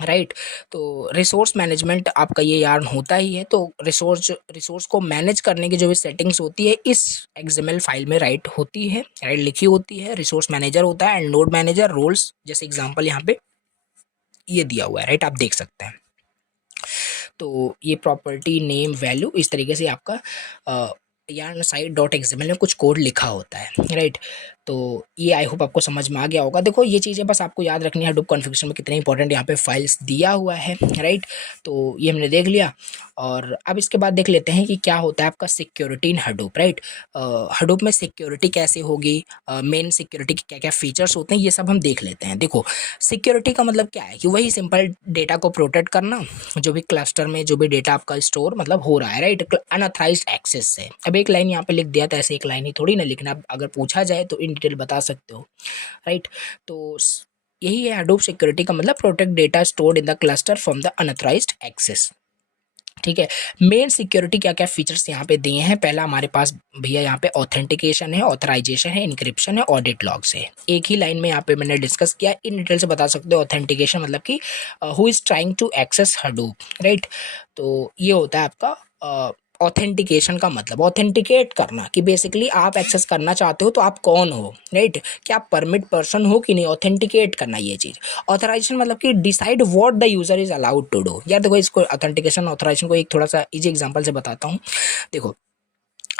right. तो रिसोर्स मैनेजमेंट आपका ये यार्न होता ही है। तो रिसोर्स को मैनेज करने की जो भी सेटिंग्स होती है इस एक्सएमएल फाइल में राइट होती है, राइट, लिखी होती है। रिसोर्स मैनेजर होता है एंड नोड मैनेजर, रोल्स, जैसे एग्जांपल यहाँ पे ये दिया हुआ है, राइट, आप देख सकते हैं। तो ये प्रॉपर्टी नेम वैल्यू इस तरीके से आपका यार्न साइट डॉट एक्सएमएल में कुछ कोड लिखा होता है, राइट। तो ये आई होप आपको समझ में आ गया होगा। देखो ये चीज़ें बस आपको याद रखनी है, हडूप कॉन्फ़िगरेशन में कितने इंपॉर्टेंट यहाँ पे फाइल्स दिया हुआ है, राइट। तो ये हमने देख लिया, और अब इसके बाद देख लेते हैं कि क्या होता है आपका security in Hadoop, right. Hadoop में सिक्योरिटी कैसे होगी, मेन सिक्योरिटी के क्या क्या फीचर्स होते हैं, ये सब हम देख लेते हैं। देखो सिक्योरिटी का मतलब क्या है कि वही सिंपल डेटा को प्रोटेक्ट करना, जो भी क्लस्टर में जो भी डेटा आपका स्टोर मतलब हो रहा है, राइट, अनऑथराइज्ड एक्सेस से। अब एक लाइन यहाँ पे लिख दिया था, ऐसे एक लाइन ही थोड़ी ना लिखना, अगर पूछा जाए तो इन डिटेल बता सकते हो, राइट। तो यही है हडूप सिक्योरिटी का मतलब, protect data stored in the cluster from the unauthorised access, ठीक है। मेन सिक्योरिटी क्या क्या फीचर्स यहाँ पे दिए हैं, पहला हमारे पास भैया यहाँ पे ऑथेंटिकेशन है, ऑथराइजेशन है, इंक्रिप्शन है, ऑडिट लॉग्स है। एक ही लाइन में यहाँ पे मैंने डिस्कस किया, इन डिटेल से बता सकते हो। ऑथेंटिकेशन मतलब कि who is trying to access Hadoop, right. तो ये होता है आपका ऑथेंटिकेशन का मतलब ऑथेंटिकेट करना, कि बेसिकली आप एक्सेस करना चाहते हो तो आप कौन हो, राइट, कि आप परमिट पर्सन हो कि नहीं, ऑथेंटिकेट करना ये चीज़। ऑथराइजेशन मतलब कि decide what the user is allowed to do. यार देखो, इसको ऑथेंटिकेशन ऑथराइजेशन को एक थोड़ा सा इजी एग्जांपल से बताता हूँ। देखो,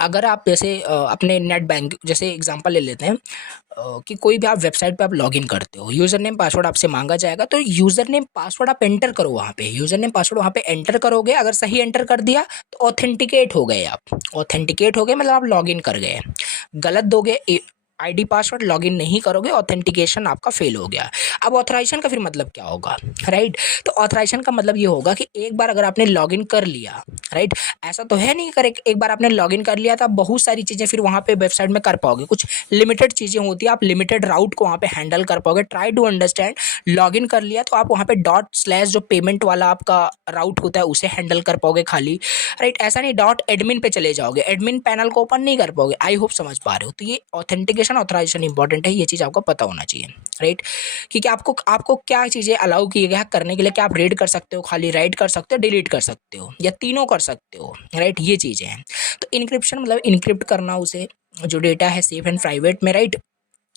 अगर आप जैसे अपने नेट बैंक जैसे एग्जांपल ले लेते हैं, कि कोई भी आप वेबसाइट पे आप लॉगिन करते हो, यूज़र नेम पासवर्ड आपसे मांगा जाएगा, तो यूज़र नेम पासवर्ड आप एंटर करो वहाँ पे, यूज़र नेम पासवर्ड वहाँ पे एंटर करोगे, अगर सही एंटर कर दिया तो ऑथेंटिकेट हो गए आप। ऑथेंटिकेट हो गए मतलब आप लॉगिन कर गए। गलत दोगे आईडी पासवर्ड, लॉगिन नहीं करोगे, ऑथेंटिकेशन आपका फेल हो गया। अब ऑथराइजेशन का फिर मतलब क्या होगा, राइट, तो ऑथराइजेशन का मतलब ये होगा कि एक बार अगर आपने लॉगिन कर लिया, राइट, ऐसा तो है नहीं कर एक बार आपने लॉगिन कर लिया तो आप बहुत सारी चीज़ें फिर वहाँ पे वेबसाइट में कर पाओगे, कुछ लिमिटेड चीज़ें होती है, आप लिमिटेड राउट को वहाँ पे हैंडल कर पाओगे। ट्राई टू अंडरस्टैंड, लॉगिन कर लिया तो आप वहाँ पे डॉट स्लैश जो पेमेंट वाला आपका राउट होता है उसे हैंडल कर पाओगे खाली, राइट, ऐसा नहीं डॉट एडमिन पे चले जाओगे, एडमिन पैनल को ओपन नहीं कर पाओगे। आई होप समझ पा रहे हो। तो ये ऑथेंटिकेशन ऑथराइजेशन इंपॉर्टेंट है, ये चीज़ आपको पता होना चाहिए, राइट, क्योंकि आपको आपको क्या चीज़ें अलाउ किए गए हैं करने के लिए, क्या आप रीड कर सकते हो, खाली राइट कर सकते हो, डिलीट कर सकते हो, या तीनों कर सकते हो, राइट, ये चीज़ें हैं। तो इनक्रिप्शन मतलब इनक्रिप्ट करना उसे, जो डेटा है सेफ एंड प्राइवेट में, राइट,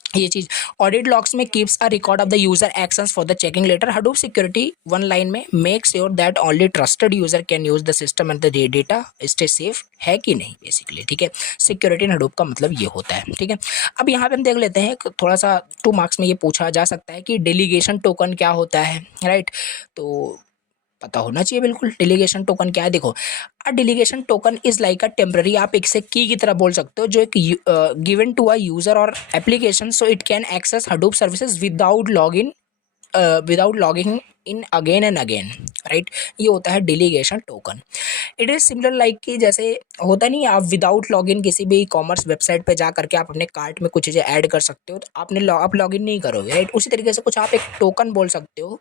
ये चीज। ऑडिट लॉग्स में keeps a record of the user actions for the checking later. Hadoop security one line में make sure that only trusted user can use the system and the data stay safe है कि नहीं, बेसिकली, ठीक है। सिक्योरिटी इन हडूप का मतलब ये होता है, ठीक है। अब यहाँ पे हम देख लेते हैं, थोड़ा सा 2 मार्क्स में ये पूछा जा सकता है कि डेलीगेशन टोकन क्या होता है, राइट, तो पता होना चाहिए बिल्कुल डेलीगेशन टोकन क्या है। देखो, अ delegation token is like a temporary, आप एक से की तरह बोल सकते हो, जो एक गिवन टू अ यूजर और application so it can access Hadoop services without logging in again and again, right, ये होता है delegation token. It is similar like कि जैसे होता नहीं है, आप विदाउट लॉगिन किसी भी ई कॉमर्स वेबसाइट पे जा करके आप अपने कार्ट में कुछ चीज़ें ऐड कर सकते हो, तो आप लॉगिन नहीं करोगे, राइट, उसी तरीके से कुछ आप एक टोकन बोल सकते हो,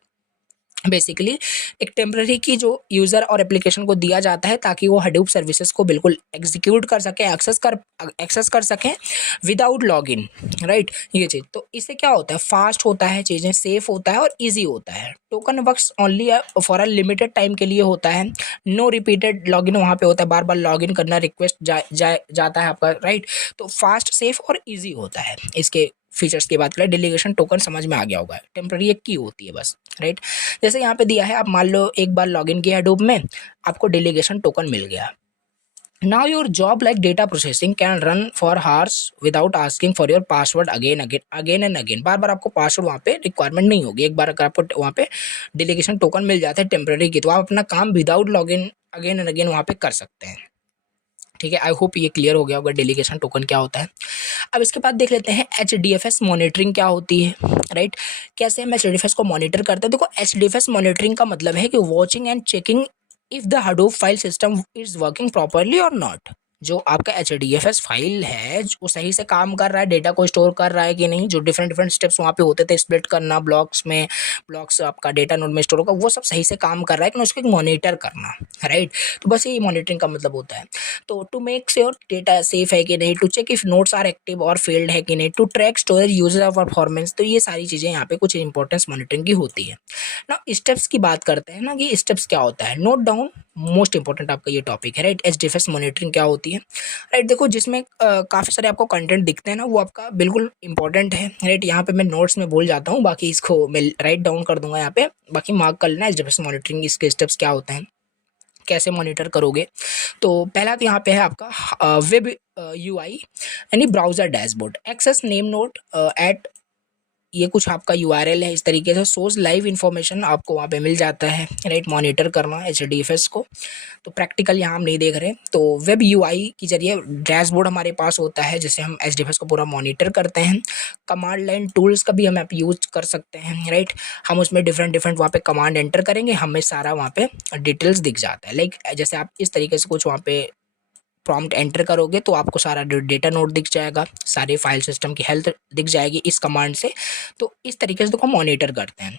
बेसिकली एक टेम्पररी की जो यूज़र और एप्लीकेशन को दिया जाता है ताकि वो हडूप सर्विसेज को बिल्कुल एग्जीक्यूट कर सके, एक्सेस कर सकें विदाउट लॉगिन, राइट, ये चीज़। तो इससे क्या होता है, फास्ट होता है, चीज़ें सेफ होता है और इजी होता है। Token works only for a limited time के लिए होता है, नो रिपीटेड लॉगिन वहाँ पे होता है, बार बार लॉगिन करना रिक्वेस्ट जाता है आपका, राइट, तो फास्ट सेफ और ईजी होता है। इसके फीचर्स की बात करें, डेलीगेशन टोकन समझ में आ गया होगा, टेम्पररी एक की होती है बस, राइट। जैसे यहाँ पे दिया है, आप मान लो एक बार लॉगिन किया हडूप में, आपको डेलीगेशन टोकन मिल गया। Now your job like data processing can run for hours without asking for your password again and again. बार बार आपको पासवर्ड वहाँ पे रिक्वायरमेंट नहीं होगी, एक बार अगर आपको वहाँ पे डेलीगेशन टोकन मिल जाता है टेम्पररी की, तो आप अपना काम without login again and again वहाँ पे कर सकते हैं, ठीक है। आई होप ये क्लियर हो गया होगा डेलीगेशन टोकन क्या होता है। अब इसके बाद देख लेते हैं HDFS मॉनिटरिंग क्या होती है, राइट, कैसे हम HDFS को मॉनिटर करते हैं। देखो, HDFS मॉनिटरिंग का मतलब है कि watching and checking if the Hadoop file system is working properly और नॉट। जो आपका HDFS फाइल है वो सही से काम कर रहा है, डेटा को स्टोर कर रहा है कि नहीं, जो डिफरेंट डिफरेंट स्टेप्स वहाँ पे होते थे, स्प्लिट करना ब्लॉक्स आपका डेटा नोड में स्टोर होगा, वो सब सही से काम कर रहा है कि नहीं, उसको मॉनिटर करना, राइट। तो बस ये मॉनिटरिंग का मतलब होता है। तो to make sure data safe है कि नहीं, to check if notes are active और फेल्ड है कि नहीं, to track storage user performance, तो ये सारी चीज़ें यहाँ पे कुछ इंपॉर्टेंस मॉनिटरिंग की होती है ना। स्टेप्स की बात करते हैं ना, कि स्टेप्स क्या होता है, नोट डाउन, मोस्ट इंपॉर्टेंट आपका ये टॉपिक है, राइट। HDFS मॉनिटरिंग क्या होती है, राइट, देखो, जिसमें काफ़ी सारे आपको कंटेंट दिखते हैं ना, वो आपका बिल्कुल इंपॉर्टेंट है, राइट। यहाँ पे मैं नोट्स में बोल जाता हूँ, बाकी इसको मैं राइट डाउन कर दूंगा यहाँ पे, बाकी मार्क कर लेना। HDFS मॉनिटरिंग, इसके स्टेप्स क्या होते हैं, कैसे मॉनिटर करोगे। तो पहला तो यहाँ पे है आपका वेब UI यानी browser dashboard, access name node at, ये कुछ आपका URL है, इस तरीके से सोर्स लाइव इन्फॉर्मेशन आपको वहाँ पे मिल जाता है, राइट। मॉनिटर करना HDFS को, तो प्रैक्टिकल यहाँ हम नहीं देख रहे। तो वेब UI के जरिए डैशबोर्ड हमारे पास होता है, जिससे हम HDFS को पूरा मॉनिटर करते हैं। कमांड लाइन टूल्स का भी हम आप यूज कर सकते हैं, राइट। हम उसमें डिफरेंट वहाँ पे कमांड एंटर करेंगे, हमें सारा वहाँ पे डिटेल्स दिख जाता है। लाइक जैसे आप इस तरीके से कुछ वहाँ पे प्रॉम्प्ट एंटर करोगे तो आपको सारा डेटा नोड दिख जाएगा, सारे फाइल सिस्टम की हेल्थ दिख जाएगी इस कमांड से। तो इस तरीके से देखो मॉनिटर करते हैं,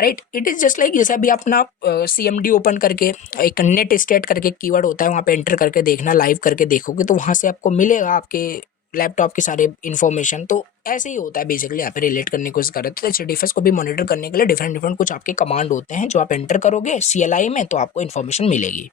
right. It is just like जैसे अभी अपना CMD ओपन करके एक नेट स्टेट करके कीवर्ड होता है, वहाँ पे एंटर करके देखना, लाइव करके देखोगे तो वहाँ से आपको मिलेगा आपके लैपटॉप के सारे इन्फॉर्मेशन। तो ऐसे ही होता है बेसिकली, यहाँ पे रिलेट करने की कोशिश कर रहे थे। तो HDFS को भी मॉनिटर करने के लिए डिफरेंट कुछ आपके कमांड होते हैं जो आप एंटर करोगे CLI में, तो आपको इन्फॉर्मेशन मिलेगी।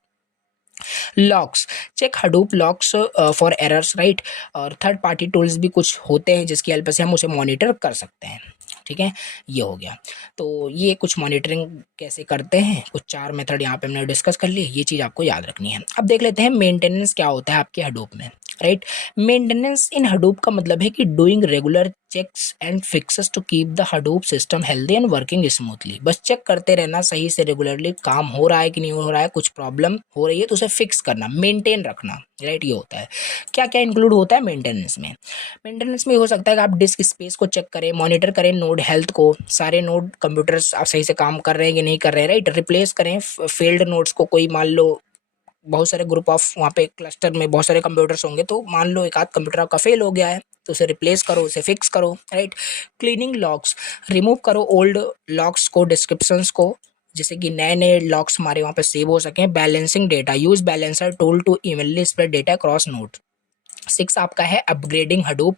Logs, check Hadoop logs for errors, right. और थर्ड पार्टी टूल्स भी कुछ होते हैं जिसकी हेल्प से हम उसे मॉनिटर कर सकते हैं, ठीक है। ये हो गया। तो ये कुछ मॉनिटरिंग कैसे करते हैं, कुछ 4 मेथड यहाँ पे हमने डिस्कस कर लिए, ये चीज़ आपको याद रखनी है। अब देख लेते हैं मेंटेनेंस क्या होता है आपके हडूप में, राइट। मेंटेनेंस इन हडूप का मतलब है कि doing regular checks and fixes to keep the Hadoop system healthy and working smoothly. बस चेक करते रहना सही से, रेगुलरली काम हो रहा है कि नहीं हो रहा है, कुछ प्रॉब्लम हो रही है तो उसे फिक्स करना, मेंटेन रखना, राइट। ये होता है। क्या क्या इंक्लूड होता है मेंटेनेंस में? मेंटेनेंस में हो सकता है कि आप डिस्क स्पेस को चेक करें, मॉनिटर करें नोड हेल्थ को, सारे नोड कंप्यूटर्स आप सही से काम कर रहे हैं कि नहीं कर रहे हैं, राइट। रिप्लेस करें फेल्ड नोड्स को, कोई मान लो बहुत सारे ग्रुप ऑफ वहाँ पे क्लस्टर में बहुत सारे कंप्यूटर्स होंगे, तो मान लो एक आध कंप्यूटर आपका फेल हो गया है तो उसे रिप्लेस करो, उसे फिक्स करो, राइट। क्लीनिंग लॉक्स, रिमूव करो ओल्ड लॉक्स को, डिस्क्रिप्शंस को, जैसे कि नए नए लॉक्स हमारे वहाँ पे सेव हो सकें। Balancing data, use balancer tool to evenly spread data cross node. 6 आपका है अपग्रेडिंग हडूप,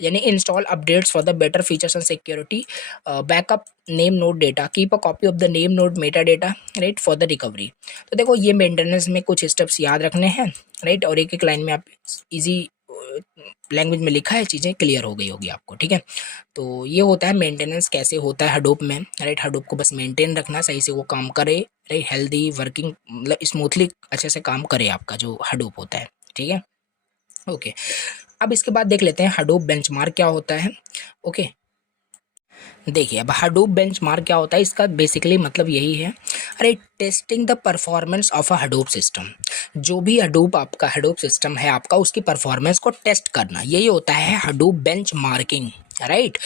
यानी install updates for the better features and security. Backup name node data, keep a copy of the name node meta data, right, for the recovery. तो देखो ये मेंटेनेंस में कुछ स्टेप्स याद रखने हैं, राइट। और एक एक लाइन में आप इजी लैंग्वेज में लिखा है, चीज़ें क्लियर हो गई होगी आपको, ठीक है। तो ये होता है मेंटेनेंस कैसे होता है हडूप में, राइट। हडूप को बस मेंटेन रखना, सही से वो काम करे, राइट, हेल्दी वर्किंग, मतलब स्मूथली अच्छे से काम करे आपका जो हडूप होता है, ठीक है। ओके, अब इसके बाद देख लेते हैं हडूप बेंचमार्क क्या होता है। ओके, देखिए अब हडूप बेंचमार्क क्या होता है, इसका बेसिकली मतलब यही है, अरे testing the performance of a Hadoop system. जो भी हडूप आपका हडूप सिस्टम है आपका, उसकी परफॉर्मेंस को टेस्ट करना, यही होता है हडूप बेंचमार्किंग, राइट।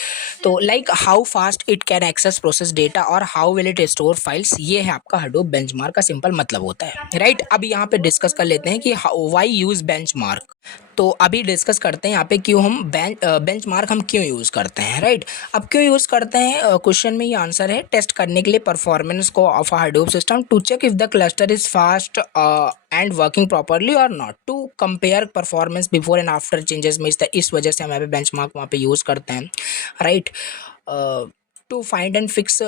तो like how fast it can access process data और how will it store files, ये है आपका हडूप बेंचमार्क का सिंपल मतलब होता है, राइट। अब यहाँ पे डिस्कस कर लेते हैं कि व्हाई यूज बेंचमार्क। तो अभी डिस्कस करते हैं यहाँ पे क्यों हम बेंचमार्क हम क्यों यूज़ करते हैं, राइट। अब क्यों यूज़ करते हैं, क्वेश्चन में ये आंसर है, टेस्ट करने के लिए परफॉर्मेंस को of a Hadoop system, to check if the cluster is fast and working properly और not, to compare performance before and after changes में। इस वजह से हम यहाँ पे बेंचमार्क वहाँ पे यूज़ करते हैं, right. To find and fix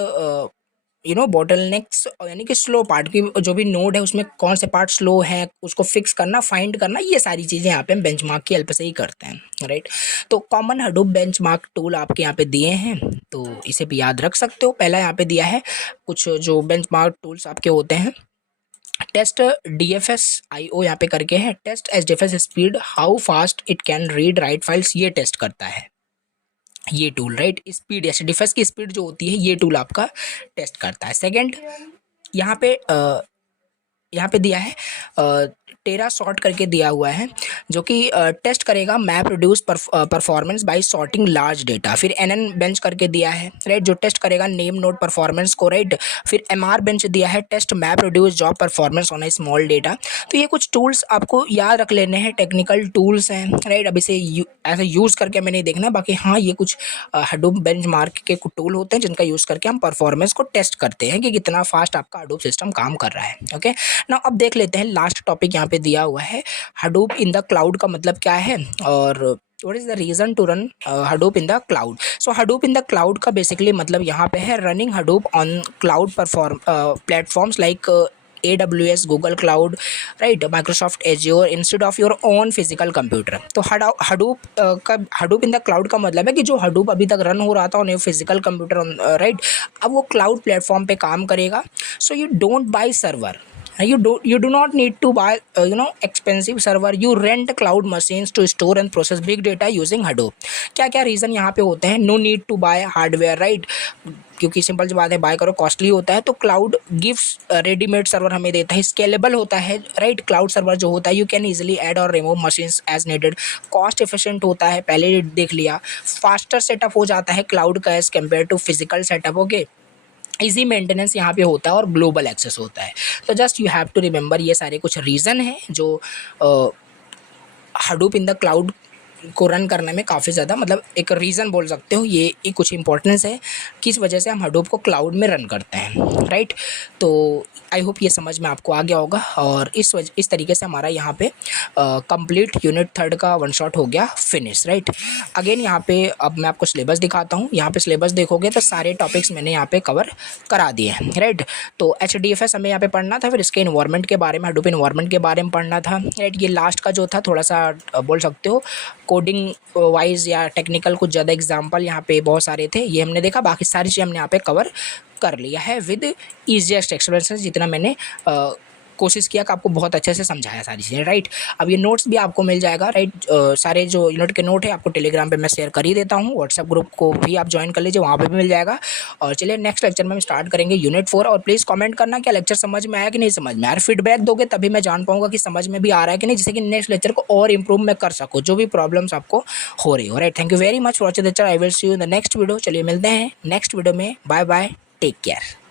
bottlenecks, यानी कि स्लो पार्ट की जो भी नोड है उसमें कौन से पार्ट स्लो है उसको फिक्स करना, फाइंड करना, ये सारी चीज़ें यहाँ पे हम बेंचमार्क की हेल्प से ही करते हैं, राइट। तो कॉमन हडूप बेंचमार्क टूल आपके यहाँ पे दिए हैं, तो इसे भी याद रख सकते हो। पहला यहाँ पे दिया है कुछ जो बेंचमार्क टूल्स आपके होते हैं, टेस्ट DFS IO यहाँ पे करके है, test HDFS speed, how fast it can read write files, ये टेस्ट करता है ये टूल, राइट। स्पीड, HDFS की स्पीड जो होती है ये टूल आपका टेस्ट करता है। सेकंड यहाँ पे दिया है टेरा सॉर्ट करके दिया हुआ है, जो कि टेस्ट करेगा map reduce performance by sorting large data. फिर NN बेंच करके दिया है, राइट, जो टेस्ट करेगा नेम नोड परफॉर्मेंस को, राइट। फिर MR बेंच दिया है, test map reduce job performance on a small data. तो ये कुछ टूल्स आपको याद रख लेने हैं, टेक्निकल टूल्स हैं, राइट। अब इसे ऐसे यूज़ करके हमें नहीं देखना, बाकी हाँ ये कुछ हडूप बेंचमार्क के कुछ टूल होते हैं जिनका यूज़ करके हम परफॉर्मेंस को टेस्ट करते हैं कि कितना फास्ट आपका हडूप सिस्टम काम कर रहा है, ओके। ना अब देख लेते हैं लास्ट टॉपिक यहाँ पे दिया हुआ है, हडूप इन द क्लाउड का मतलब क्या है और what is the reason to run Hadoop in the cloud. So Hadoop in the cloud का बेसिकली मतलब यहाँ पे है running Hadoop on cloud platforms like AWS, Google cloud, right, Microsoft Azure instead of your own physical computer. तो हडूप इन द क्लाउड का मतलब है कि जो हडूप अभी तक रन हो रहा था ऑन फिजिकल कंप्यूटर, राइट, अब वो क्लाउड प्लेटफॉर्म पे काम करेगा। So you don't buy server, you do not need to buy expensive server, you rent cloud machines to store and process big data using Hadoop। क्या क्या रीज़न यहाँ पे होते हैं, no need to buy hardware, right, क्योंकि सिंपल सी बात है बाय करो कॉस्टली होता है, तो क्लाउड गिव्स रेडीमेड सर्वर हमें देता है, स्केलेबल होता है, राइट। क्लाउड सर्वर जो होता है यू कैन इजीली ऐड और remove machines as needed, cost efficient होता है, पहले देख लिया, फास्टर सेटअप हो जाता है क्लाउड का as compare to physical setup, okay. Easy maintenance यहाँ पे होता है और ग्लोबल एक्सेस होता है। तो just you have to remember ये सारे कुछ रीज़न हैं जो हडूप इन द क्लाउड को रन करने में काफ़ी ज़्यादा मतलब एक रीज़न बोल सकते हो, ये कुछ इंपॉर्टेंस है किस वजह से हम हडूप को क्लाउड में रन करते हैं, राइट। तो आई होप ये समझ में आपको आ गया होगा और इस तरीके से हमारा यहाँ पे कंप्लीट यूनिट थर्ड का वन शॉट हो गया फिनिश, राइट। अगेन यहाँ पे अब मैं आपको सिलेबस दिखाता हूँ। यहाँ पे सिलेबस देखोगे तो सारे टॉपिक्स मैंने यहाँ पे कवर करा दिए हैं, राइट। तो HDFS हमें यहाँ पे पढ़ना था, फिर इसके इन्वायरमेंट के बारे में, हडूप इन्वायरमेंट के बारे में पढ़ना था, राइट। ये लास्ट का जो था थोड़ा सा बोल सकते हो कोडिंग वाइज या टेक्निकल कुछ ज़्यादा एग्जाम्पल यहाँ पे बहुत सारे थे, ये हमने देखा। बाकी सारी चीज़ हमने यहाँ पे कवर कर लिया है विद ईजीएस्ट एक्सप्लेनेशन, जितना मैंने कोशिश किया कि आपको बहुत अच्छे से समझाया सारी चीज़ें, राइट। अब ये नोट्स भी आपको मिल जाएगा, राइट। सारे जो यूनिट के नोट है आपको टेलीग्राम पे मैं शेयर कर ही देता हूँ, व्हाट्सएप ग्रुप को भी आप ज्वाइन कर लीजिए, वहाँ पे भी मिल जाएगा। और चलिए नेक्स्ट लेक्चर में हम स्टार्ट करेंगे यूनिट 4। और प्लीज़ कमेंट करना क्या लेक्चर समझ में आया कि नहीं समझ में आया, फीडबैक दोगे तभी मैं जान पाऊँगा कि समझ में भी आ रहा है कि नहीं, जिससे कि नेक्स्ट लेक्चर को और इंप्रूव मैं कर सकूँ जो भी प्रॉब्लम्स आपको हो रही हो, right. Thank you very much for watching the lecture. I will see you in the next video. चलिए मिलते हैं नेक्स्ट वीडियो में, बाय बाय, टेक केयर।